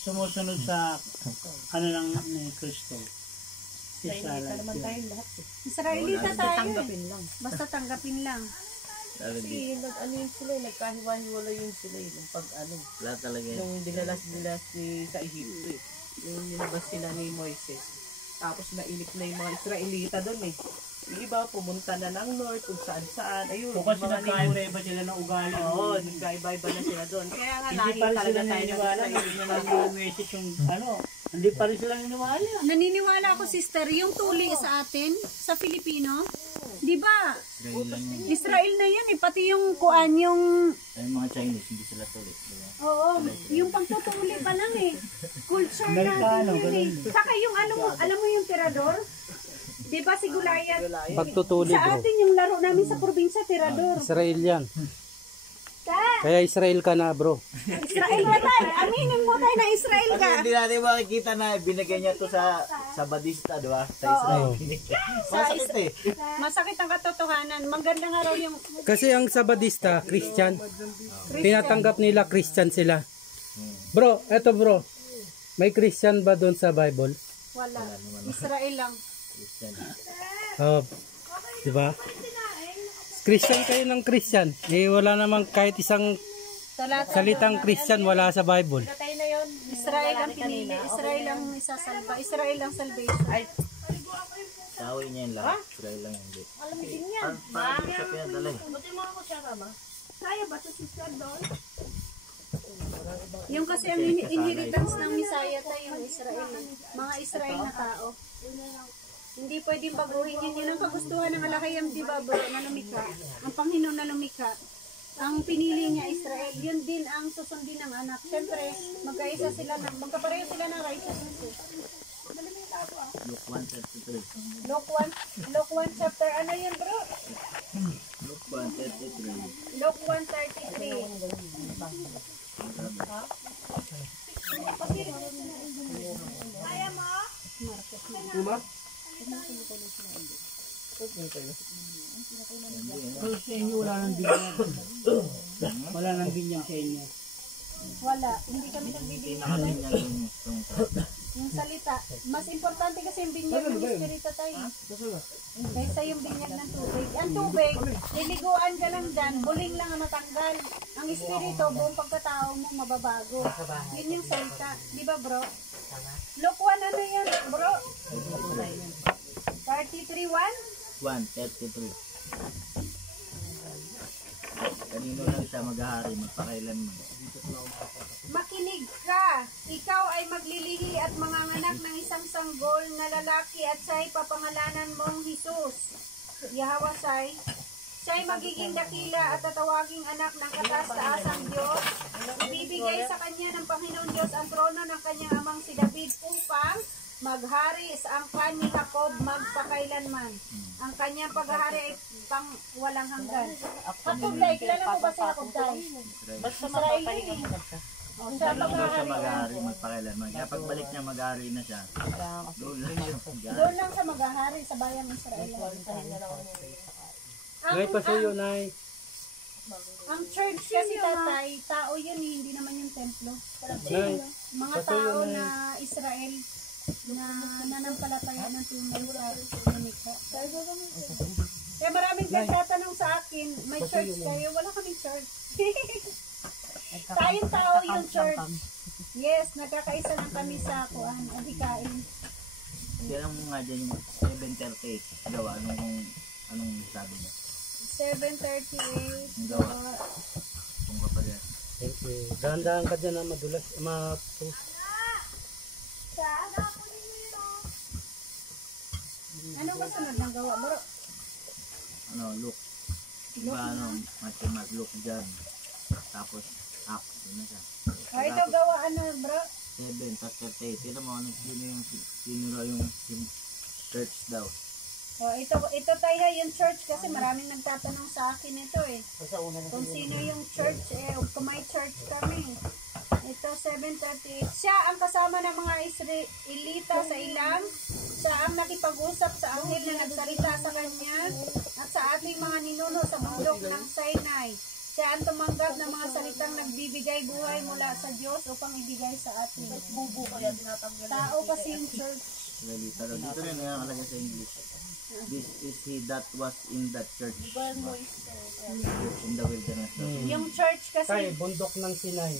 sumusunod sa ano lang ni Kristo. Israelita naman tayo lahat. Israelita tayo. Tanggapin lang. Basta tanggapin lang. Kasi ano yun sila, nagkahiwa-hiwala yun sila nung pag ano. Wala talaga yun. Nung dinalas nila sa Egypto eh. Yung nilabas sila ni Moises. Tapos nainip na yung mga Israelita doon eh. Yung iba pumunta na ng north kung saan-saan. Ayun. So kasi nagkaiba sila ng ugali. Oo, nagkaiba-iba na sila doon. Kaya nga Hindi pa rin talaga sila tayo naniniwala. Hindi na lang yung message yung ano. Hindi pa rin sila naniniwala. Naniniwala ako, sister, yung tuli sa atin, sa Filipino, di ba? Israel na yan eh, pati yung kuan, yung... Ay, mga Chinese, hindi sila tuloy. Diba? Oo, yung pagtutuli pa lang eh. Culture Amerikano, natin yun eh. Saka yung alam mo yung tirador? Di ba si Gulayat? Pagtutuli Sa bro. atin yung laro namin sa probinsya, tirador. Israel yan. Kaya Israel ka na bro. Israel ka tayo. Aminin mo tayo na Israel ka. Kasi hindi natin makikita na binigay niya to sa Badista, di ba? Sa Israel. Masakit eh. Masakit ang katotohanan. Maganda nga raw yung... Kasi ang Sabadista, Christian. Tinatanggap nila Christian sila. Bro, eto bro. May Christian ba doon sa Bible? Wala. Israel lang. Oh, di ba? Christian kayo ng Christian. Eh wala namang kahit isang salitang Christian wala sa Bible. Israel ang pinili. Israel ang isasalba. Israel ang salvation. Tawin niya yung lahat. Israel lang hindi. Alam mo din yan. Paano siya pinadala eh? Kaya ba ito sister doon? Yung kasi ang inheritance ng Messiah tayo yung Israel. Mga Israel na tao. Hindi pwedeng baguhin yun. Yun ang kagustuhan ng alakayam, di ba bro, na lumika. Ang Panginoon na lumika. Ang pinili niya Israel. Yun din ang susundin ng anak. Siyempre, magkaisa sila na, magkapareho sila ng righteousness. Luke 1:33. Luke 1 chapter, ano yun bro? Luke 1:33. Luke 1:33. Kaya mo? Pero sa inyo wala nang binyag. Wala nang binyag sa inyo. Wala. Hindi kami nagbibigay. Pinakabinyag yung Yung salita. Mas importante kasi yung binyag ng Espiritu tayo. Kaysa yung binyag ng tubig. Ang tubig, liliguan ka lang dyan, buling lang ang matanggal. Ang Espiritu, buong pagkatao mo mababago. Yun yung salita. Di ba bro? Luke 1, ano yan bro? 33:1? 1:33. Kanino lang siya maghahari, magpakailanman. Makinig ka, ikaw ay maglilihi at manganganak ng isang sanggol na lalaki at siya'y papangalanan mong Jesus. Yahawasay, siya'y magiging dakila at tatawaging anak ng kataas-taasang Diyos. Ibibigay sa kanya ng Panginoon Diyos ang trono ng kanyang amang si David upang maghari sa angkan ni Jacob magpakailanman. Ang kanyang paghahari ay pang walang hanggan. Jacob dahil, kilala mo ba si Jacob dahil? Basta mapapahingan mo ka. Siya Doon daw siya paghahari. maghahari, magpakailanman. Kaya pagbalik niya maghahari na siya. Doon lang siya maghahari. Doon lang sa maghahari sa bayang Israel. Nay pasuyo nay. Ang church kasi tatay, tao yun eh, hindi naman yung templo. Nay. Mga tao na Israel na nanampalataya ng tunay sa unika. Kaya maraming nagtatanong sa akin, may church kayo? Wala kaming church. Tayong tao yung church. Yes, nagkakaisa lang kami sa kuan, adhikain. Kailan mo nga dyan yung 7:38 gawa, anong sabi niya? 7:38. Gawa. Kung kapag yan. Dahan-dahan ka dyan na madulas. Ano ba sunod ng gawa, bro? Luke. Diba Luke dyan. Tapos, yun na siya. Ito gawa, ano, bro? 7:38. Tignan mo, sino raw yung church daw. Ito tayo yung church kasi maraming nagtatanong sa akin ito eh. Kung sino yung church kung may church kami. Ito 7:38. Siya ang kasama ng mga Israelita sa ilang. Siya ang nakipag-usap sa anghel na nagsalita sa kanya at sa ating mga ninuno sa bundok ng Sinai. Siya ang tumanggap ng mga salitang nagbibigay buhay mula sa Diyos upang ibigay sa atin. Bubo kaya tinatanggal. Tao kasi yung church. Dito rin nakalagay sa English. This is he that was in that church. In the wilderness. Yung church Kay kasi, bundok ng Sinai,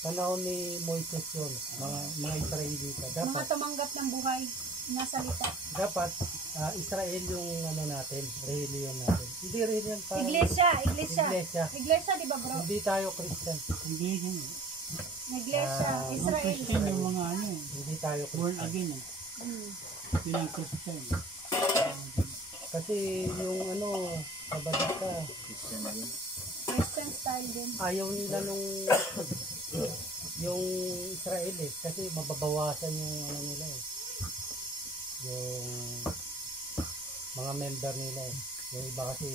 panahon ni Moises yun, mga Israelita. mga Dapat tumanggap ng buhay na salita. Israel yung ano natin, religion natin. Hindi religion, parang Iglesia. Iglesia. Iglesia, di ba bro? Hindi tayo Christian. Hindi yun. Iglesia, Ah, Yung Israel. Christian yung mga ano, Hindi tayo born Christian. again eh. Hmm. Yun ang Christian. Kasi yung ano, sa Badaka, Christian na rin. Christian style din. ayaw nila nung yung Israel eh. Kasi mababawasan yung ano nila eh. Yung mga member nila eh. Yung iba kasi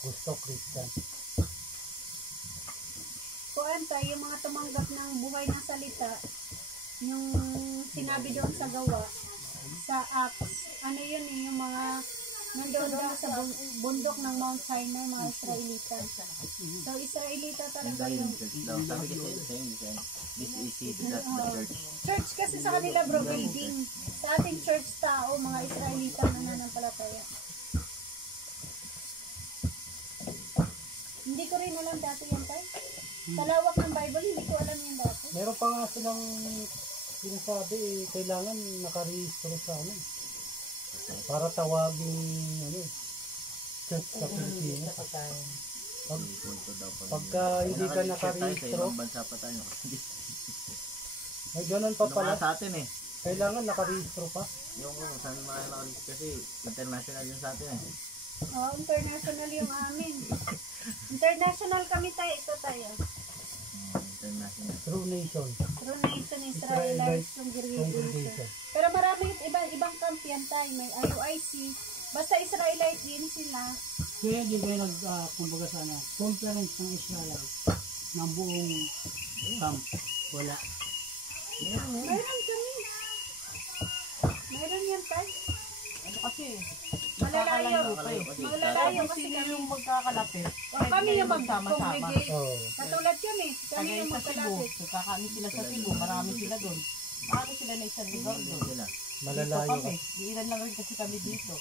gusto Christian. Kuanta, yung mga tumanggap ng buhay na salita, yung sinabi doon sa gawa, sa Acts, ano yun eh, yung mga nandoon daw sa bundok ng Mount Sinai, mga Israelita. So, Israelita Ang talaga dahil yung ng church daw. Sabi kasi sa English, this is he that the church. church kasi sa kanila bro, building. Sa ating church tao, mga Israelita na nananampalataya. Hindi ko rin alam dati yan tayo. Sa lawak ng Bible, hindi ko alam yan dati. Meron pa nga silang sinasabi eh, kailangan nakarehistro sa ano eh. Para tawagin ano eh, church sa Pilipinas. Pagka hindi ka nakarehistro, Sa ibang bansa pa tayo. may ganun pa Ano pala. nga sa atin eh. Kailangan nakarehistro pa. Yung saan mga nakarehistro kasi international yun sa atin eh. Oh, international yung amin. International kami tayo, ito tayo. International. True Nation. True Nation Israelites Congregation. Congregation. Pero marami ibang camp yan tayo. May IUIC. Basta Israelite din sila. Kaya di kayo kumbaga sana, conference ng Israel ng buong camp. Wala. Meron kami. Meron yan tayo. Ano kasi, Malalayo. Kasi Malalayo kasi sino kami. yung magkakalapit? Kami yung magsama-sama. mag-congregate. Oh. Katulad kami. Kami Tagay yung sa Cebu, magkalapit. nagkakaano sila sa Cebu, marami sila doon. Marami sila na isang lugar hindi doon. sila. Dito Malalayo kami, ka. ilan lang rin kasi kami dito.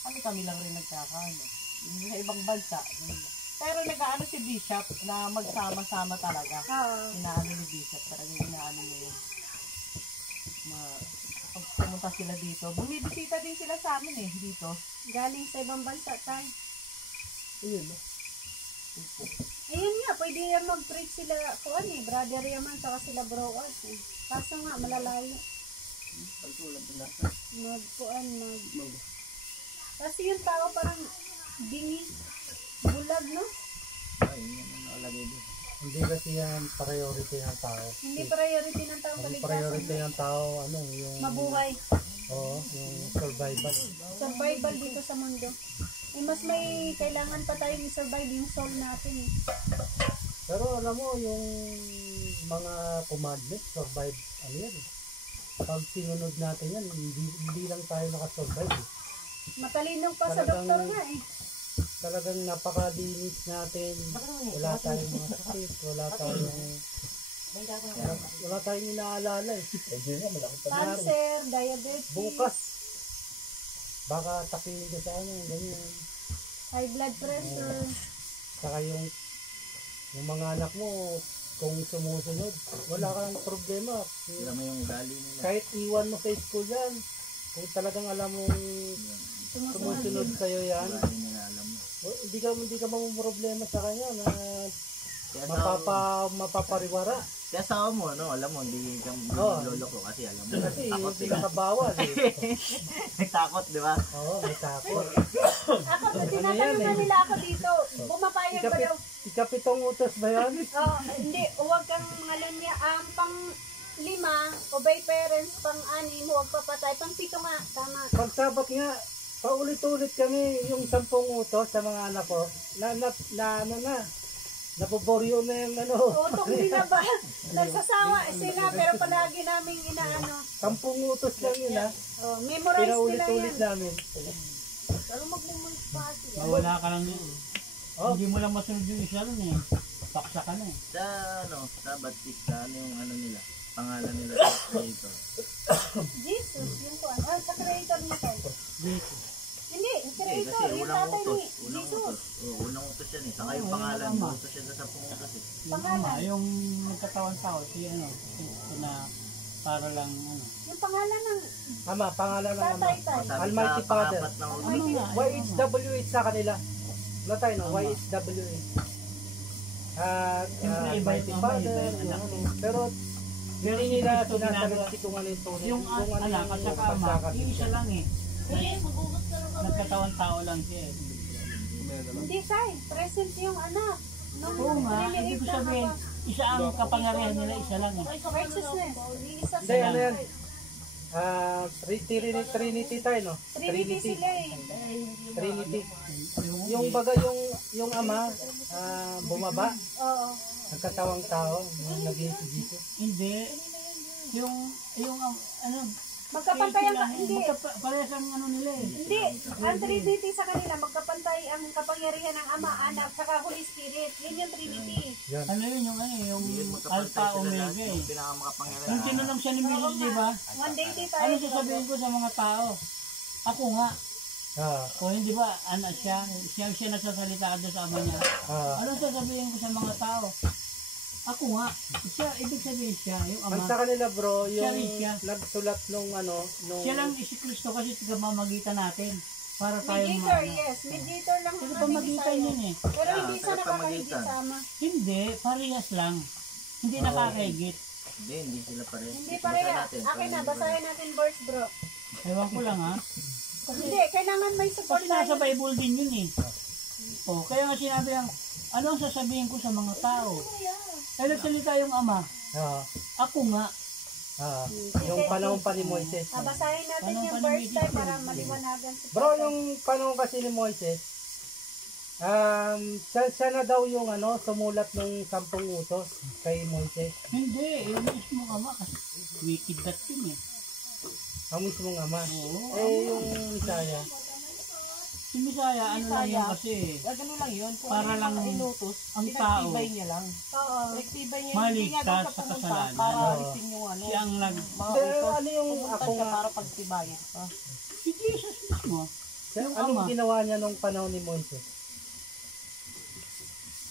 Kami lang rin nagkakaano. Yung sa ibang bansa. yun lang. Pero nag-aano si Bishop na magsama-sama talaga. Oo. Inaano ni Bishop talaga, inaano niya yun. Pag pumunta sila dito, bumibisita din sila sa amin eh, dito. Galing sa ibang bansa tayo. Ayun. Ayun nga, pwede yan mag-preach sila, kuan eh, brother Yaman, saka sila bro Art eh. Kaso nga, malalayo. Mag-kuan, kasi yung tao parang bingi, bulag, no? Ay, yun ang nakalagay din. Hindi kasi yan priority ng tao. Hindi priority ng taong Ang priority kaligtasan. ng tao, ano, yung... Mabuhay. Oo, yung survival. Survival dito sa mundo. Eh, mas may kailangan pa tayong i-survive yung soul natin eh. Pero alam mo, yung mga commandments, survive, ano yan eh. Pag sinunod natin yan, hindi lang tayo nakasurvive eh. Matalino pa sa Talagang- doktor nga eh. Talagang napakalinis natin. Wala tayong mga sakit, wala tayong inaalala eh. Cancer, diabetes, Bukas, baka takihin ka sa ano, ganyan. high blood pressure. Saka yung mga anak mo, kung sumusunod, wala kang problema. Sila mo yung ugali nila. Kahit iwan mo sa school yan, kung talagang alam mong sumusunod sa'yo yan, Ugali nila alam mo. hindi ka mamumroblema sa kanya na Kaya sa mapapariwara. Kaya sa mo, no, alam mo, hindi ka Oo. loloko kasi alam mo. Kasi Takot hindi eh. nakabawal eh. May takot, di ba? Oo, may takot. Ako, tinatanong nila ako dito. Bumapayag ba daw? Ikapitong utos ba yan? Oh, hindi, huwag kang ngalunya. Pang 5, obey parents, pang 6, huwag papatay. Pang 7 nga, tama. Pagsabat nga, paulit-ulit kami yung 10 utos sa mga anak ko. Napoboryo na yung ano. Utok din na ba? Nagsasawa sila, pero palagi naming inaano. 10 utos lang yun ha. Oh, memorize nila Pinaulit-ulit yan. namin. Pero magmumulpa sila. Mawala ka lang yun. Oh. Hindi mo lang masunod yung isa rin eh. Paksa ka na eh. Sa Batista, ano yung ano nila? Pangalan nila dito. Jesus, yung kuan. Ah, sa creator niya tayo. Dito. Hindi, Hindi, creator, kasi yung unang tatay utos. ni Unang Jesus. utos. Unang utos yan eh. Saka yung Oo, pangalan, yung ama. utos siya sa 10 utos eh. Yung Pangalan. ama, yung nagkatawan tao, si ano, si na para lang ano. Yung pangalan ng Ama, pangalan ng ama. tatay tayo. Sabi Almighty sa Father. pangapat na utos. Ano nga? YHWH sa kanila. Wala tayo, no? Ama. YHWH. At Siyempre, iba Almighty yung ama, Father. iba yung anak. Pero Pero hindi nila Kristo sinasalit ginagawa- kung ano yung tunay. Yung kung ano anak yung at saka ama, pagkakasya. yung isa lang eh. Nagkatawan tao lang siya eh. Hindi tayo. Present yung anak. Nung Oo nga, nililiit ibig ko na sabihin, habang isa ang kapangyarihan nila, isa lang eh. righteousness. Iisa Hindi, sila. ano yan? Trinity tayo, no? Trinity sila eh. Trinity. Yung baga yung ama, bumaba, Oo. nagkatawang tao, yung naging si Jesus. Hindi. Yung ano, Magkapantay ang, hindi. parehas ang ano nila eh. Hindi. Ang Trinity sa kanila, magkapantay ang kapangyarihan ng Ama, Anak, saka Holy Spirit. Yun yung Trinity. Yan. Ano yun yung ano yung Yun, magkapantay Alpha sila lahat. Omega Yung eh. pinakamakapangyarihan. Yung tinanong siya ni Moses, di ba? One day tayo. Ano sasabihin ko sa mga tao? Ako nga. O hindi ba, anak siya nagsasalita doon sa ama niya. Ano sasabihin ko sa mga tao? Ako nga. Siya, ibig sabihin siya, yung Ang ama. sa kanila bro, yung Siya. nagsulat nung ano, nung Siya lang si Kristo kasi tagamamagitan natin. Para tayo Mediator, yes. Mediator lang Kasi ang pamagitan Bisaya. yun eh. Pero hindi sa tagapamagitan. nakakahigit sa Ama. Hindi, parehas lang. Hindi nakakaigit. Hindi sila pares. Hindi pareha. Akin na, basahin natin verse bro. Ewan ko lang ha. Hindi, kailangan may support Kasi nasa tayo. Bible din yun eh. O, kaya nga sinabi ang, ano ang sasabihin ko sa mga tao? Ay nagsalita yung ama. Ako nga. yung panahon pa ni Moises. Basahin natin Anong yung verse panimitis tayo yun? para maliwanagan si Bro, Tatay. yung panahon kasi ni Moises, siya na daw yung ano, sumulat ng 10 utos kay Moises. Hindi, yung mismo ama kasi wicked that yun eh. Ang mismong ama. Oo. Yung Isaya. Si Misaya, ano lang yun kasi, Gano'n lang yun. Kung Para ano yung lang mga inutos, ang tao pinagtibay niya lang. Oo. Pinagtibay niya, Maligtas hindi nga daw siya sa pumunta kasalanan. para Oo. alisin yung ano, siya ang nag, mga Pero utos. ano yung Pumunta ako siya nga, para pagtibayin pa. si Jesus mismo. yung anong ama. ginawa niya nung panahon ni Moises?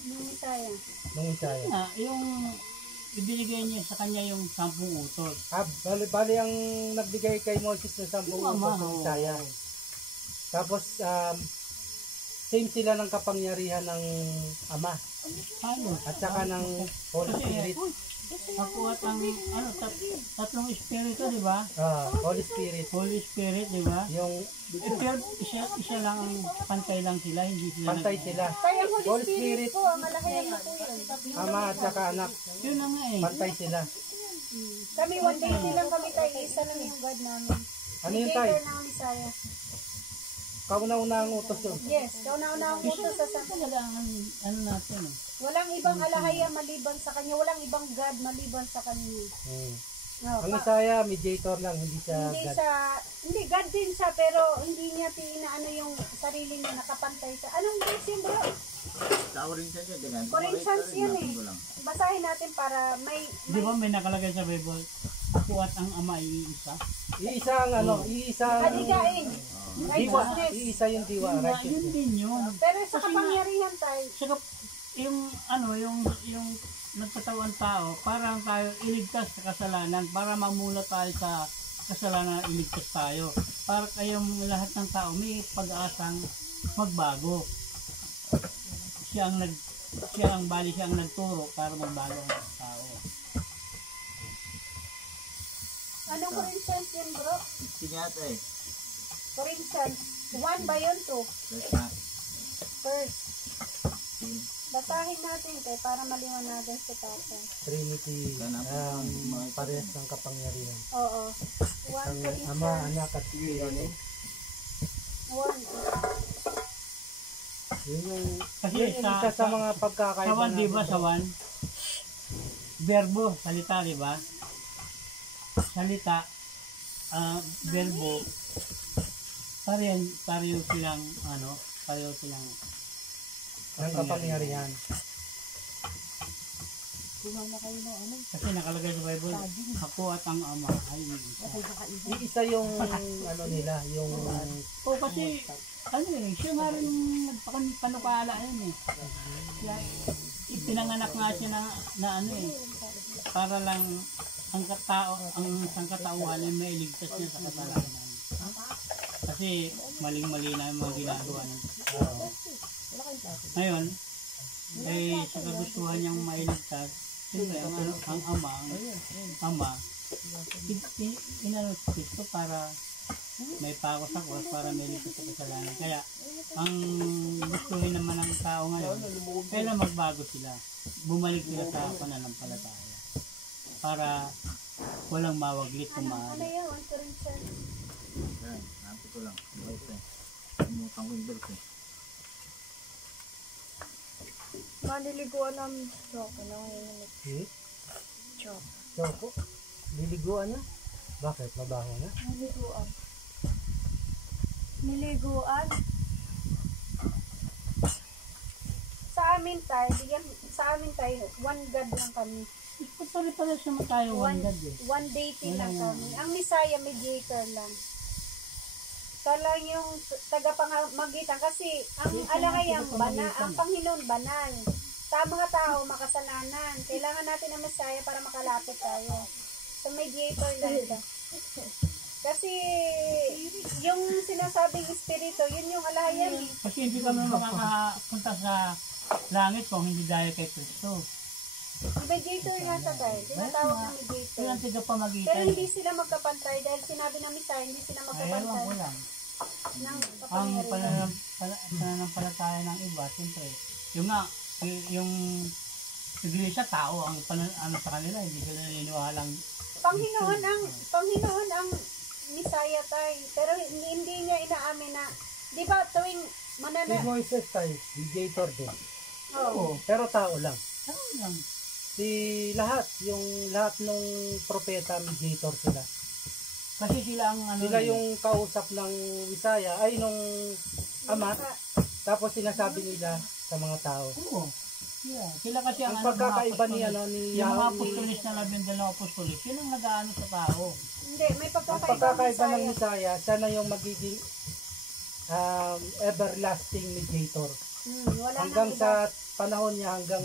Nung Isaya. Nung Isaya. Yung ibinigay niya sa kanya yung 10 utos. Bali ang nagbigay kay Moises ng 10 Yung utos ama, ng oo. Isaya. Tapos, same sila ng kapangyarihan ng Ama Ano? at saka ng Holy Spirit. Ako at ang, tatlong espiritu, di ba? Holy Spirit. Holy Spirit, di ba? Yung Pero isa lang ang pantay lang sila, hindi sila pantay sila. Kaya ang Holy Holy Spirit Spirit. po, ang malakihan na po yun. Ama at saka anak. Yun na nga eh. Pantay sila. Kami one day lang kami tayo, isa lang yung God namin. Ano yun tayo? Mediator ng Isaya. Kauna-una ang utos yun. Yes, kauna-una ang utos sa Santo. Talaga ang ano natin eh. Walang ibang alahaya maliban sa kanya, walang ibang God maliban sa kanya. No, Ang Isaya, mediator lang, hindi siya hindi God. hindi God din siya, pero hindi niya tinaano yung sarili niya, nakapantay siya. Anong verse yun bro? Sa Corinthians yun, tingnan. Corinthians yun eh. Ko lang. Basahin natin para may Di ba may nakalagay sa Bible, ako at ang ama ay iisa? Iisa ang ano, iisa ang kaligain, diwa. righteousness. Iisa yung diwa, Yun righteousness. din yun. Pero sa Kasi kapangyarihan tayo, Saka yung nagkatawan tao, parang tayo iligtas sa kasalanan, para mamula tayo sa kasalanan, iligtas tayo. Para kayong lahat ng tao may pag-asang magbago. Siya ang nagturo para magbago ang tao. anong Corinthians yun bro? Sinyata eh. Corinthians, 1 ba yun 2? That's not. First, Sin. basahin natin kay para maliwanagan sa tatay. Trinity, parehas ng kapangyarihan. Oo. 1 Ang Corinthians Ama, Anak at Espiritu. 1. Yun yung, Kasi yun yung isa sa mga pagkakaiba Sa 1, di ba? natin. Sa 1, verbo, salita, di ba? Salita, verbo, pareho silang ng kapangyarihan. Kasi nakalagay sa Bible, ako at ang Ama ay isa. Isa yung ano nila, yung O kasi, siya nga rin panukala yun eh. Kaya, ipinanganak nga siya na para lang ang sangkatauhan ay mailigtas niya sa kasalanan. Kasi maling-mali na yung mga ginagawa niya. Ngayon, sa kagustuhan niyang mailigtas, siyempre ang ama, inano Kristo para may pako sa cross para may ligtas sa kasalanan. Kaya, ang gustuhin naman ng tao ngayon, kailan magbago sila, bumalik sila sa pananampalataya para walang mawaglit kung maaari. Yan, natin ko lang. Umutang ko yung verse eh. Maniliguan namin Choco na ngayon. Choco. Liliguan na. Bakit? Mabaho na? Niliguan. Sa amin tayo, one God lang kami. Pare-pares naman tayo one God eh. One deity lang kami. Ang Messiah, mediator lang. Lang yung tagapamagitan kasi ang alakayang banal, ang Panginoon banal. Sa mga tao makasalanan. Kailangan natin ang Messiah para makalapit tayo. Sa mediator lang siya. Kasi yung sinasabing espiritu, yun yung alahayan eh. Kasi hindi kami makakapunta sa langit kung hindi dahil kay Kristo. Mediator nga siya tayo. Tinatawag na mediator. Yun ang tigapamagitan. Pero hindi sila magkapantay dahil sinabi ng Messiah, hindi sila magkapantay. Ewan ko lang. Ng Ang kapangyarihan. pananampalataya ng iba, siyempre, yung iglesia tao, ang sa kanila, hindi sila naniniwalang Panginoon ang Messiah tayo. Pero hindi niya inaamin na, di ba tuwing Si Moises tayo, mediator din. Oo. Pero tao lang. Ano lang. Yung lahat ng propeta, mediator sila. Kasi sila ang Sila yung kausap ng Isaya, ay nung ama, tapos sinasabi nila sa mga tao. Oo. Yeah. Sila kasi Ang pagkakaiba ni yung mga apostolis na 12 apostolis, sila ang nag-aano sa tao. Hindi, may Ang pagkakaiba pagkakaiba ng Messiah. Isaya, siya na yung magiging everlasting mediator. Wala Hanggang nang iba. sa panahon niya, hanggang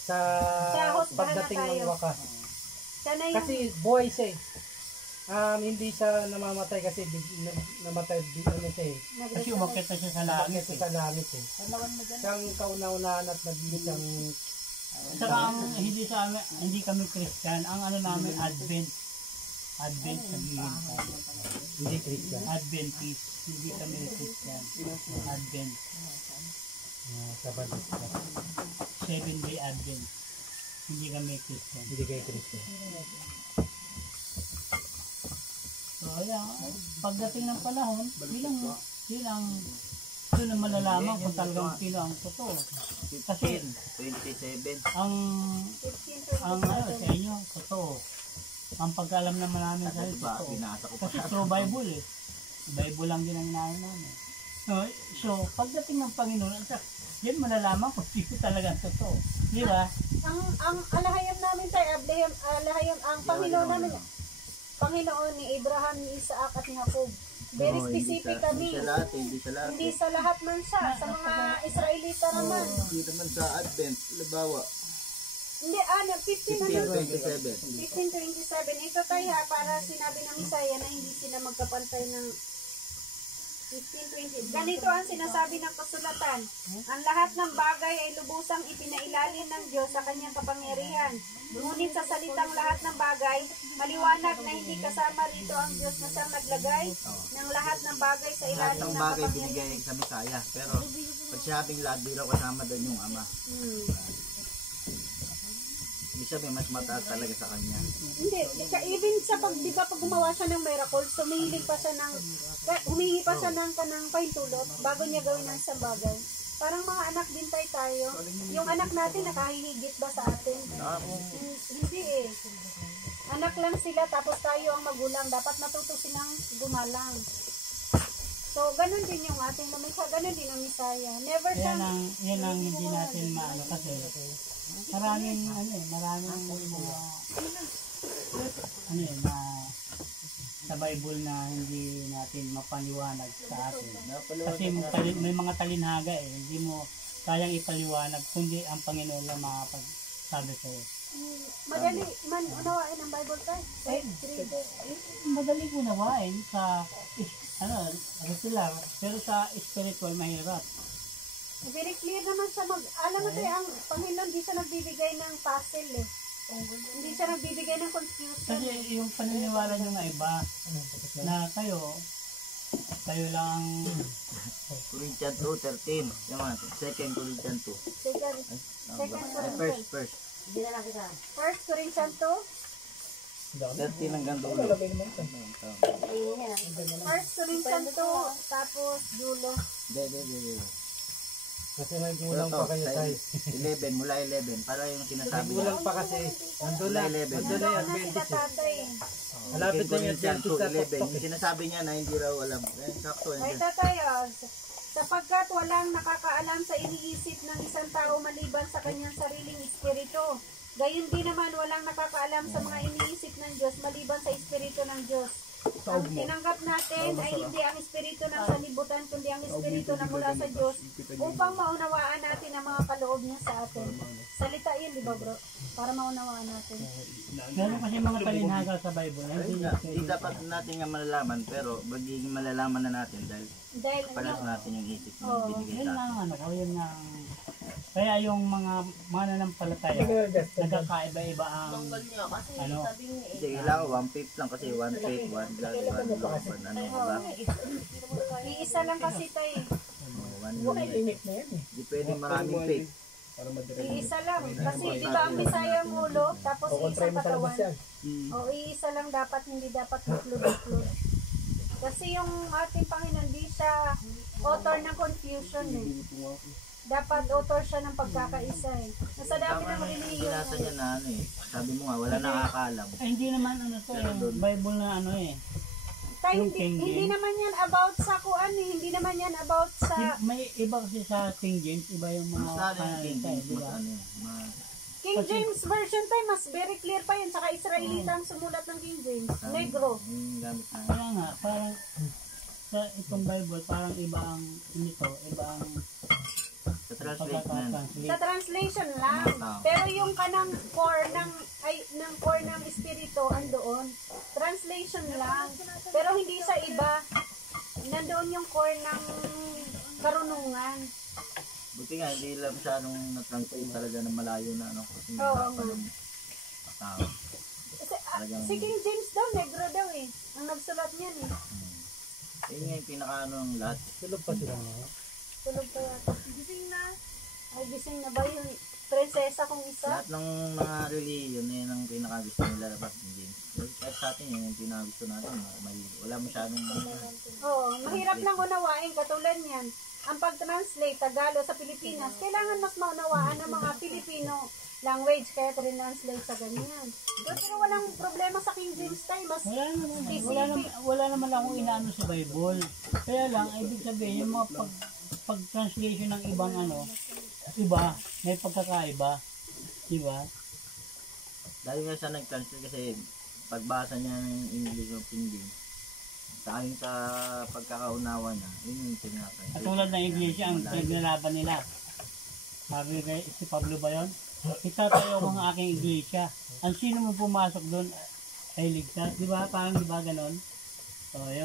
sa husgahan pagdating na tayo. ng wakas. Siya na yung Kasi buhay siya eh. Hindi siya namamatay kasi namatay ano siya eh. Kasi umakyat na siya sa langit. Umakyat siya sa langit eh. Siyang kauna-unahan at naging siyang Saka hindi kami Christian. Ang namin Advent sabihin tayo. hindi Christian. Adventist. Hindi kami Christian. Advent. Sabadista. 7-day Advent. Hindi kami Christian. Hindi kayo Christian. So, ayan, pagdating ng panahon, bilang doon na malalaman kung talagang sino ang totoo. Kasi 27. ang sa inyo, totoo. Ang pagkalam naman namin sa inyo, Diba, totoo. binasa ko pa Kasi through Bible eh. Bible lang din ang inaano namin. So, pagdating ng Panginoon, yan malalaman kung sino talagang totoo. Di ba? ang alahayam namin tayo, ang Panginoon namin, Panginoon ni Abraham, ni Isaac at ni Jacob. Very specific kami. Hindi sa lahat. Hindi sa lahat man siya, sa mga Israelita naman. Hindi naman sa Advent. Halimbawa, Hindi, 15:27. 15:27. Ito tayo para sinabi ng Isaiah na hindi sila magkapantay ng 15:20. Ganito ang sinasabi ng kasulatan. Ang lahat ng bagay ay lubusang ipinailalim ng Diyos sa kanyang kapangyarihan. Ngunit sa salitang lahat ng bagay, maliwanag na hindi kasama rito ang Diyos na siyang naglagay ng lahat ng bagay sa Lahat ilalim ng ng bagay kapangyarihan. binigay sa Misaya. Pero pag sinabing lahat, di raw kasama doon yung Ama. Ibig sabihin, mas mataas talaga sa kanya. Hindi, even sa di ba pag gumawa siya ng miracle, humihingi pa siya ng kanang paintulot bago niya gawin ang isang bagay. Parang mga anak din tayo. Yung anak natin nakahihigit ba sa atin? Hindi eh. Anak lang sila tapos tayo ang magulang. Dapat matuto silang gumalang. So, ganun din yung ating Misa, ganun din ang Misaya. Never siyang, Yan ang hindi natin maano kasi maraming maraming mga na sa Bible na hindi natin mapaliwanag sa atin. Kasi may mga talinhaga hindi mo kayang ipaliwanag kundi ang Panginoon lang makapagsabi sa iyo. madali man unawain ang Bible tayo. Madaling unawain sa regular, pero sa spiritual mahirap. Very clear naman sa alam mo tayo, ang Panginoon di siya nagbibigay ng puzzle Hindi siya nagbibigay ng confusion. Kasi yung paniniwala nyo nga iba na kayo lang Corinthians 2:13. Yung mga 2 Corinthians 2. First. First Corinthians 2. 13 hanggang dulo. First Corinthians 2, tapos dulo. Hindi. Kasi nagmulang pa kayo tayo. 11, mula 11. Para yung sinasabi niya. Nagmulang pa kasi. Nandun na. Nandun na yung Doon na sila tatay. Malapit na yung Corinthians 20 sa 2:11. tuktok. Yung sinasabi niya na hindi raw alam. Sakto Ay yan. tatay, sapagkat walang nakakaalam sa iniisip ng isang tao maliban sa kanyang sariling espiritu. Gayon din naman walang nakakaalam sa mga iniisip ng Diyos maliban sa espiritu ng Diyos. Ang tinanggap natin ay hindi ang espiritu ng sanlibutan kundi ang espiritu na mula sa Diyos upang maunawaan natin ang mga kaloob niya sa atin. Salita yun, di ba bro? Para maunawaan natin. meron kasi mga talinhaga sa Bible. Hindi dapat natin nga malalaman, pero magiging malalaman na natin dahil Dahil palas natin yung isip na Oo, binigay Yun sa lang atin. yun lang. Kaya yung mga mananampalataya, nagkakaiba-iba ang Hindi, kailangan 1/5 lang kasi 1/5, 1 glass, 1 loaf, 1 ano, diba? iisa lang kasi ito 1 unit. Hindi pwede maraming faith. Iisa lang. Kasi di ba ang Bisaya ang ulo, tapos iisang katawan. O iisa lang dapat, hindi dapat maklud-klud. Kasi yung ating Panginoon, di siya author ng confusion Dapat author siya ng pagkakaisa Nasa dami ng Tama na yung relihiyon. binasa niya na ano sabi mo nga, wala nakakaalam. Ay, hindi naman Bible na Tayo, Yung King hindi James. naman yan about sa kuan hindi naman yan about sa may iba kasi sa King James, iba yung mga Mas lalo yung King James, di mas ba? ano King James version tayo, mas very clear pa yun. Saka Israelita ang sumulat ng King James. Negro. yung gamit na. Kaya nga, parang sa itong Bible, parang iba ang iba ang Sa translate na yan. Sa translation lang. Pero yung kanang core ng espiritu andoon. Translation lang. Pero hindi sa iba. Nandoon yung core ng karunungan. Buti nga, hindi lang masyadong na-translate talaga ng malayo na ano. Kasi may Oo hapa nga. ng tao. Si King James daw, negro daw ang nagsulat niyan Yun nga yung pinaka-ano ng lahat. Tulog pa sila ngayon. Tulog pa yata. Gising na. Ay, gising na ba yung prinsesa kong isa? Lahat ng mga religion na yun ang pinaka-gusto nila dapat hindi. Kahit sa atin yun yung pinaka-gusto natin. Wala masyadong Oo, mahirap lang unawain katulad niyan. Ang pag-translate Tagalog sa Pilipinas, kailangan mas maunawaan ng mga Filipino language kaya translate sa ganyan. Pero walang problema sa King James tayo, mas wala naman akong inaano sa Bible. Kaya lang, ibig sabihin, yung mga pag-translation ng ibang iba, may pagkakaiba. Diba? dahil nga siya nag-translate kasi pagbasa niya ng English of King James sa ayon sa pagkakaunawa niya, yun yung tinatay. Katulad ng iglesia, ang pinaglalaban nila. Sabi kay si Pablo ba yun? Itatayo ko ang aking iglesia. Ang sino mo pumasok doon ay ligtas. Di ba? Parang di ba ganon? So, kaya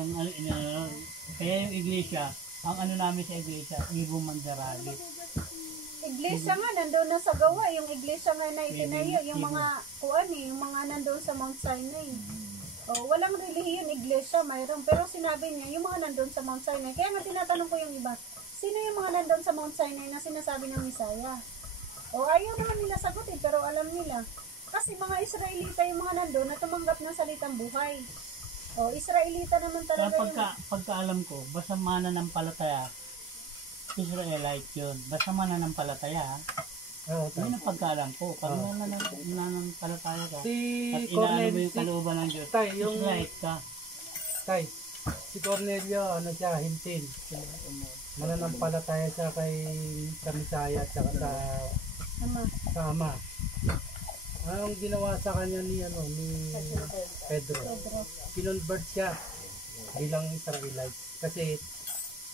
yung iglesia, ang namin sa iglesia, Ibo Mandarali. iglesia nga, nandoon na sa gawa. Yung iglesia nga na itinayo, yung mga yung mga nandoon sa Mount Sinai. Walang relihiyon, iglesia, mayroon. Pero sinabi niya, yung mga nandoon sa Mount Sinai. Kaya nga tinatanong ko yung iba, sino yung mga nandoon sa Mount Sinai na sinasabi ng Misaya? Ayaw naman nila sagutin, pero alam nila. Kasi mga Israelita yung mga nandoon na tumanggap ng salitang buhay. Israelita naman Kaya talaga pagkaalam ko, basta mananampalataya, Israelite yun. Basta mananampalataya, yun ang pagkaalam ko. Pag mananampalataya ka, Si at inaano mo Cornel, yung kalooban ng Diyos, Tay, yung Israelite ka. Tay, si Cornelio, ano siya, hintil. Mananampalataya siya sa Misaya at saka Ama. sa Ama. Anong ginawa sa kanya ni Pedro? Kinonvert siya bilang Israelite. Kasi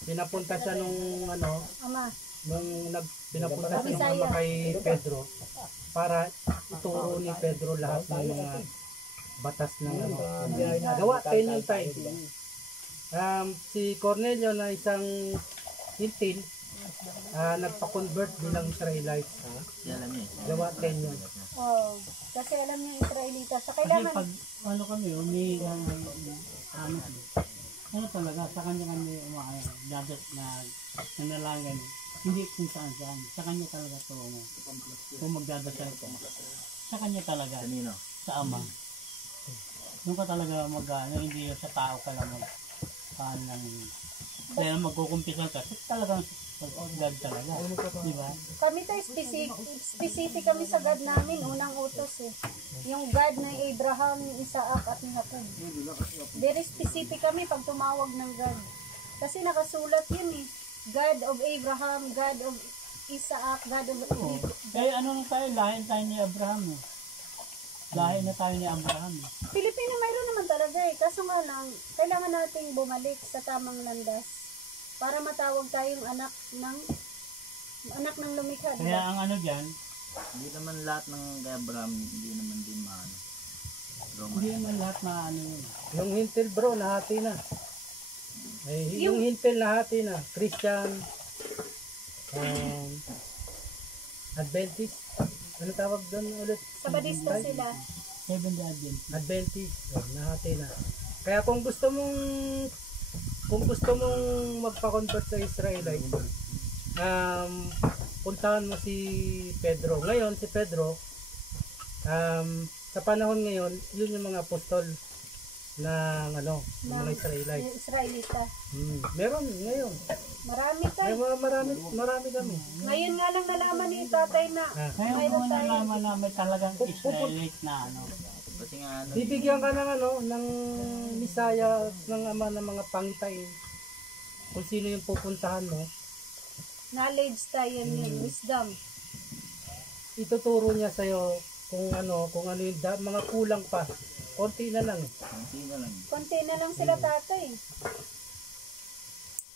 pinapunta siya Ama. pinapunta siya ng Ama kay Pedro para ituro ni Pedro lahat ng mga batas ng gawa 10 yung time. Si Cornelio na isang hintil, nagpa-convert bilang Israelite. Alam niya. Gawa 10 yun. Oh, kasi alam niya Israelita. Sa Kasi kailangan, pag ano kami, umihi ng ano talaga, sa kanya kami dadat na nanalangin, hindi kung saan saan, sa kanya talaga tungo. Kung magdadasal ko, sa kanya talaga, Kanino? sa Ama. Doon ka talaga hindi sa tao ka lang dahil magkukumpisal ka, talagang God talaga, di ba? kami tayo specific kami sa God namin, unang utos eh. Yung God na Abraham, ni Isaac at ni Jacob. Very specific kami pag tumawag ng God. Kasi nakasulat yun eh. God of Abraham, God of Isaac, God of Oo. Kaya ano na tayo, lahin tayo ni Abraham eh. Lahin na tayo ni Abraham eh. Pilipino mayroon naman talaga eh. Kaso nga lang, kailangan nating bumalik sa tamang landas para matawag tayong anak ng lumikha. Kaya Diba? ang ano dyan, Hindi naman lahat ng kay Abraham, hindi naman din maano. hindi naman lahat na ano yun. Yung hintil bro, nahati na. Yung hintil nahati na. Christian, Adventist, ano tawag doon ulit? Sabadista sila. Seventh-day Adventist. Adventist, nahati na. Kaya kung gusto mong magpa-convert sa Israelite, puntahan mo si Pedro. Ngayon, si Pedro, sa panahon ngayon, yun yung mga apostol ng mga Israelite. Yung Israelita. Meron ngayon. Marami tayo. Marami kami. Ngayon nga lang nalaman ni tatay na Kaya mayroon kung tayo. nalaman na may talagang Israelite na ano. Kasi nga ano, Bibigyan ka ng misaya ng Ama ng mga pangitay. Kung sino yung pupuntahan mo, Knowledge tayo yun. Wisdom. ituturo niya sa'yo kung ano yung mga kulang pa. Konti na lang. hindi na lang. Konti na lang sila tatay.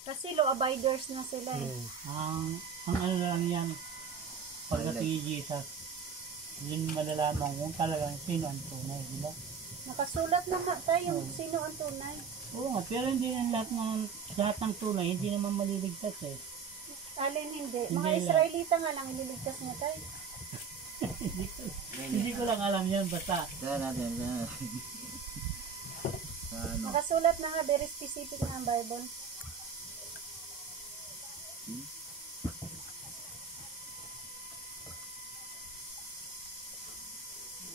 Kasi law abiders na sila eh. Ang ano lang yan, pagdating ni Jesus, yun malalaman kung talagang sino ang tunay, di ba? Nakasulat na nga tayo sino ang tunay. Oo nga, pero hindi yan lahat ng tunay, hindi naman maliligtas eh. Alin hindi. Hindi Mga lang. Israelita nga lang ililigtas na tayo. Hindi ko lang alam yan, basta Kaya natin. Sa ano, Nakasulat na nga very specific na ang Bible.